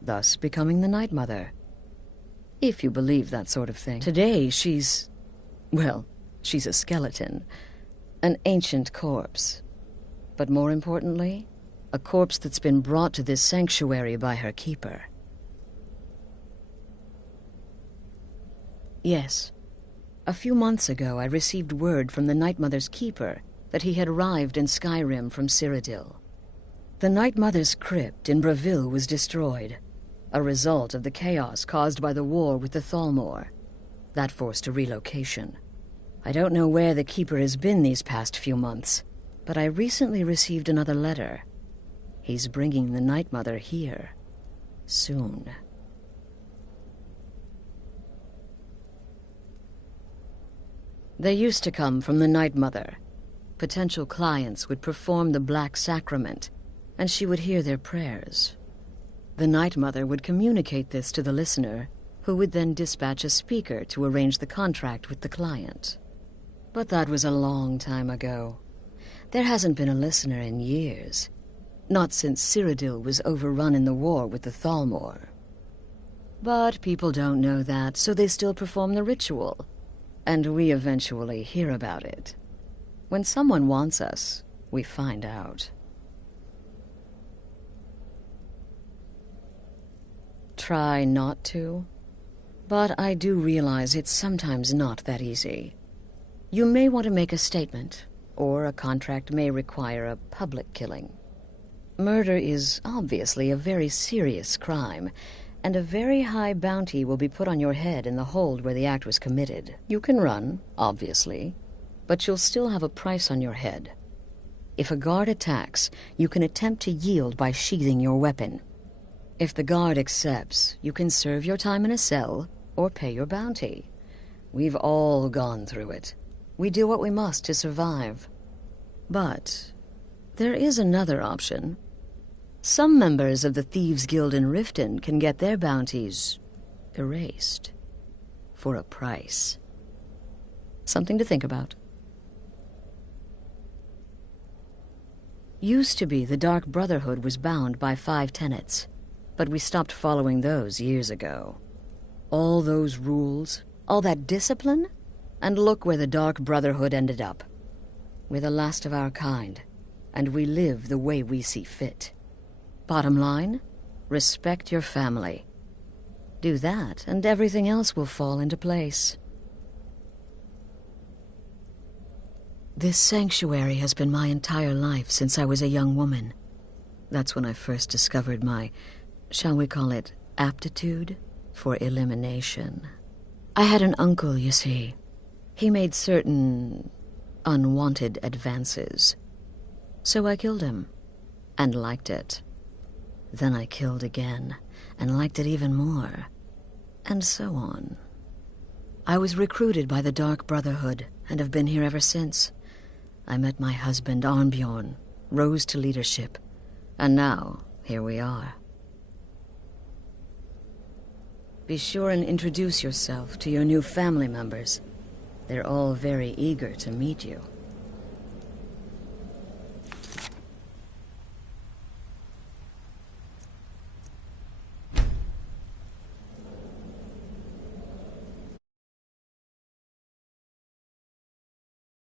thus becoming the Night Mother. If you believe that sort of thing. Today, she's a skeleton. An ancient corpse. But more importantly, a corpse that's been brought to this sanctuary by her keeper. Yes. A few months ago, I received word from the Night Mother's keeper that he had arrived in Skyrim from Cyrodiil. The Night Mother's crypt in Bravil was destroyed, a result of the chaos caused by the war with the Thalmor. That forced a relocation. I don't know where the keeper has been these past few months, but I recently received another letter. He's bringing the Night Mother here. Soon. They used to come from the Night Mother. Potential clients would perform the Black Sacrament, and she would hear their prayers. The Night Mother would communicate this to the listener, who would then dispatch a speaker to arrange the contract with the client. But that was a long time ago. There hasn't been a listener in years. Not since Cyrodiil was overrun in the war with the Thalmor. But people don't know that, so they still perform the ritual. And we eventually hear about it. When someone wants us, we find out. Try not to, but I do realize it's sometimes not that easy. You may want to make a statement, or a contract may require a public killing. Murder is obviously a very serious crime, and a very high bounty will be put on your head in the hold where the act was committed. You can run, obviously, but you'll still have a price on your head. If a guard attacks, you can attempt to yield by sheathing your weapon. If the guard accepts, you can serve your time in a cell or pay your bounty. We've all gone through it. We do what we must to survive. But there is another option. Some members of the Thieves' Guild in Riften can get their bounties erased for a price. Something to think about. Used to be the Dark Brotherhood was bound by 5 tenets, but we stopped following those years ago. All those rules, all that discipline, and look where the Dark Brotherhood ended up. We're the last of our kind, and we live the way we see fit. Bottom line, respect your family. Do that, and everything else will fall into place. This sanctuary has been my entire life since I was a young woman. That's when I first discovered my, shall we call it, aptitude for elimination. I had an uncle, you see. He made certain unwanted advances. So I killed him, and liked it. Then I killed again, and liked it even more, and so on. I was recruited by the Dark Brotherhood, and have been here ever since. I met my husband, Arnbjorn, rose to leadership, and now, here we are. Be sure and introduce yourself to your new family members. They're all very eager to meet you.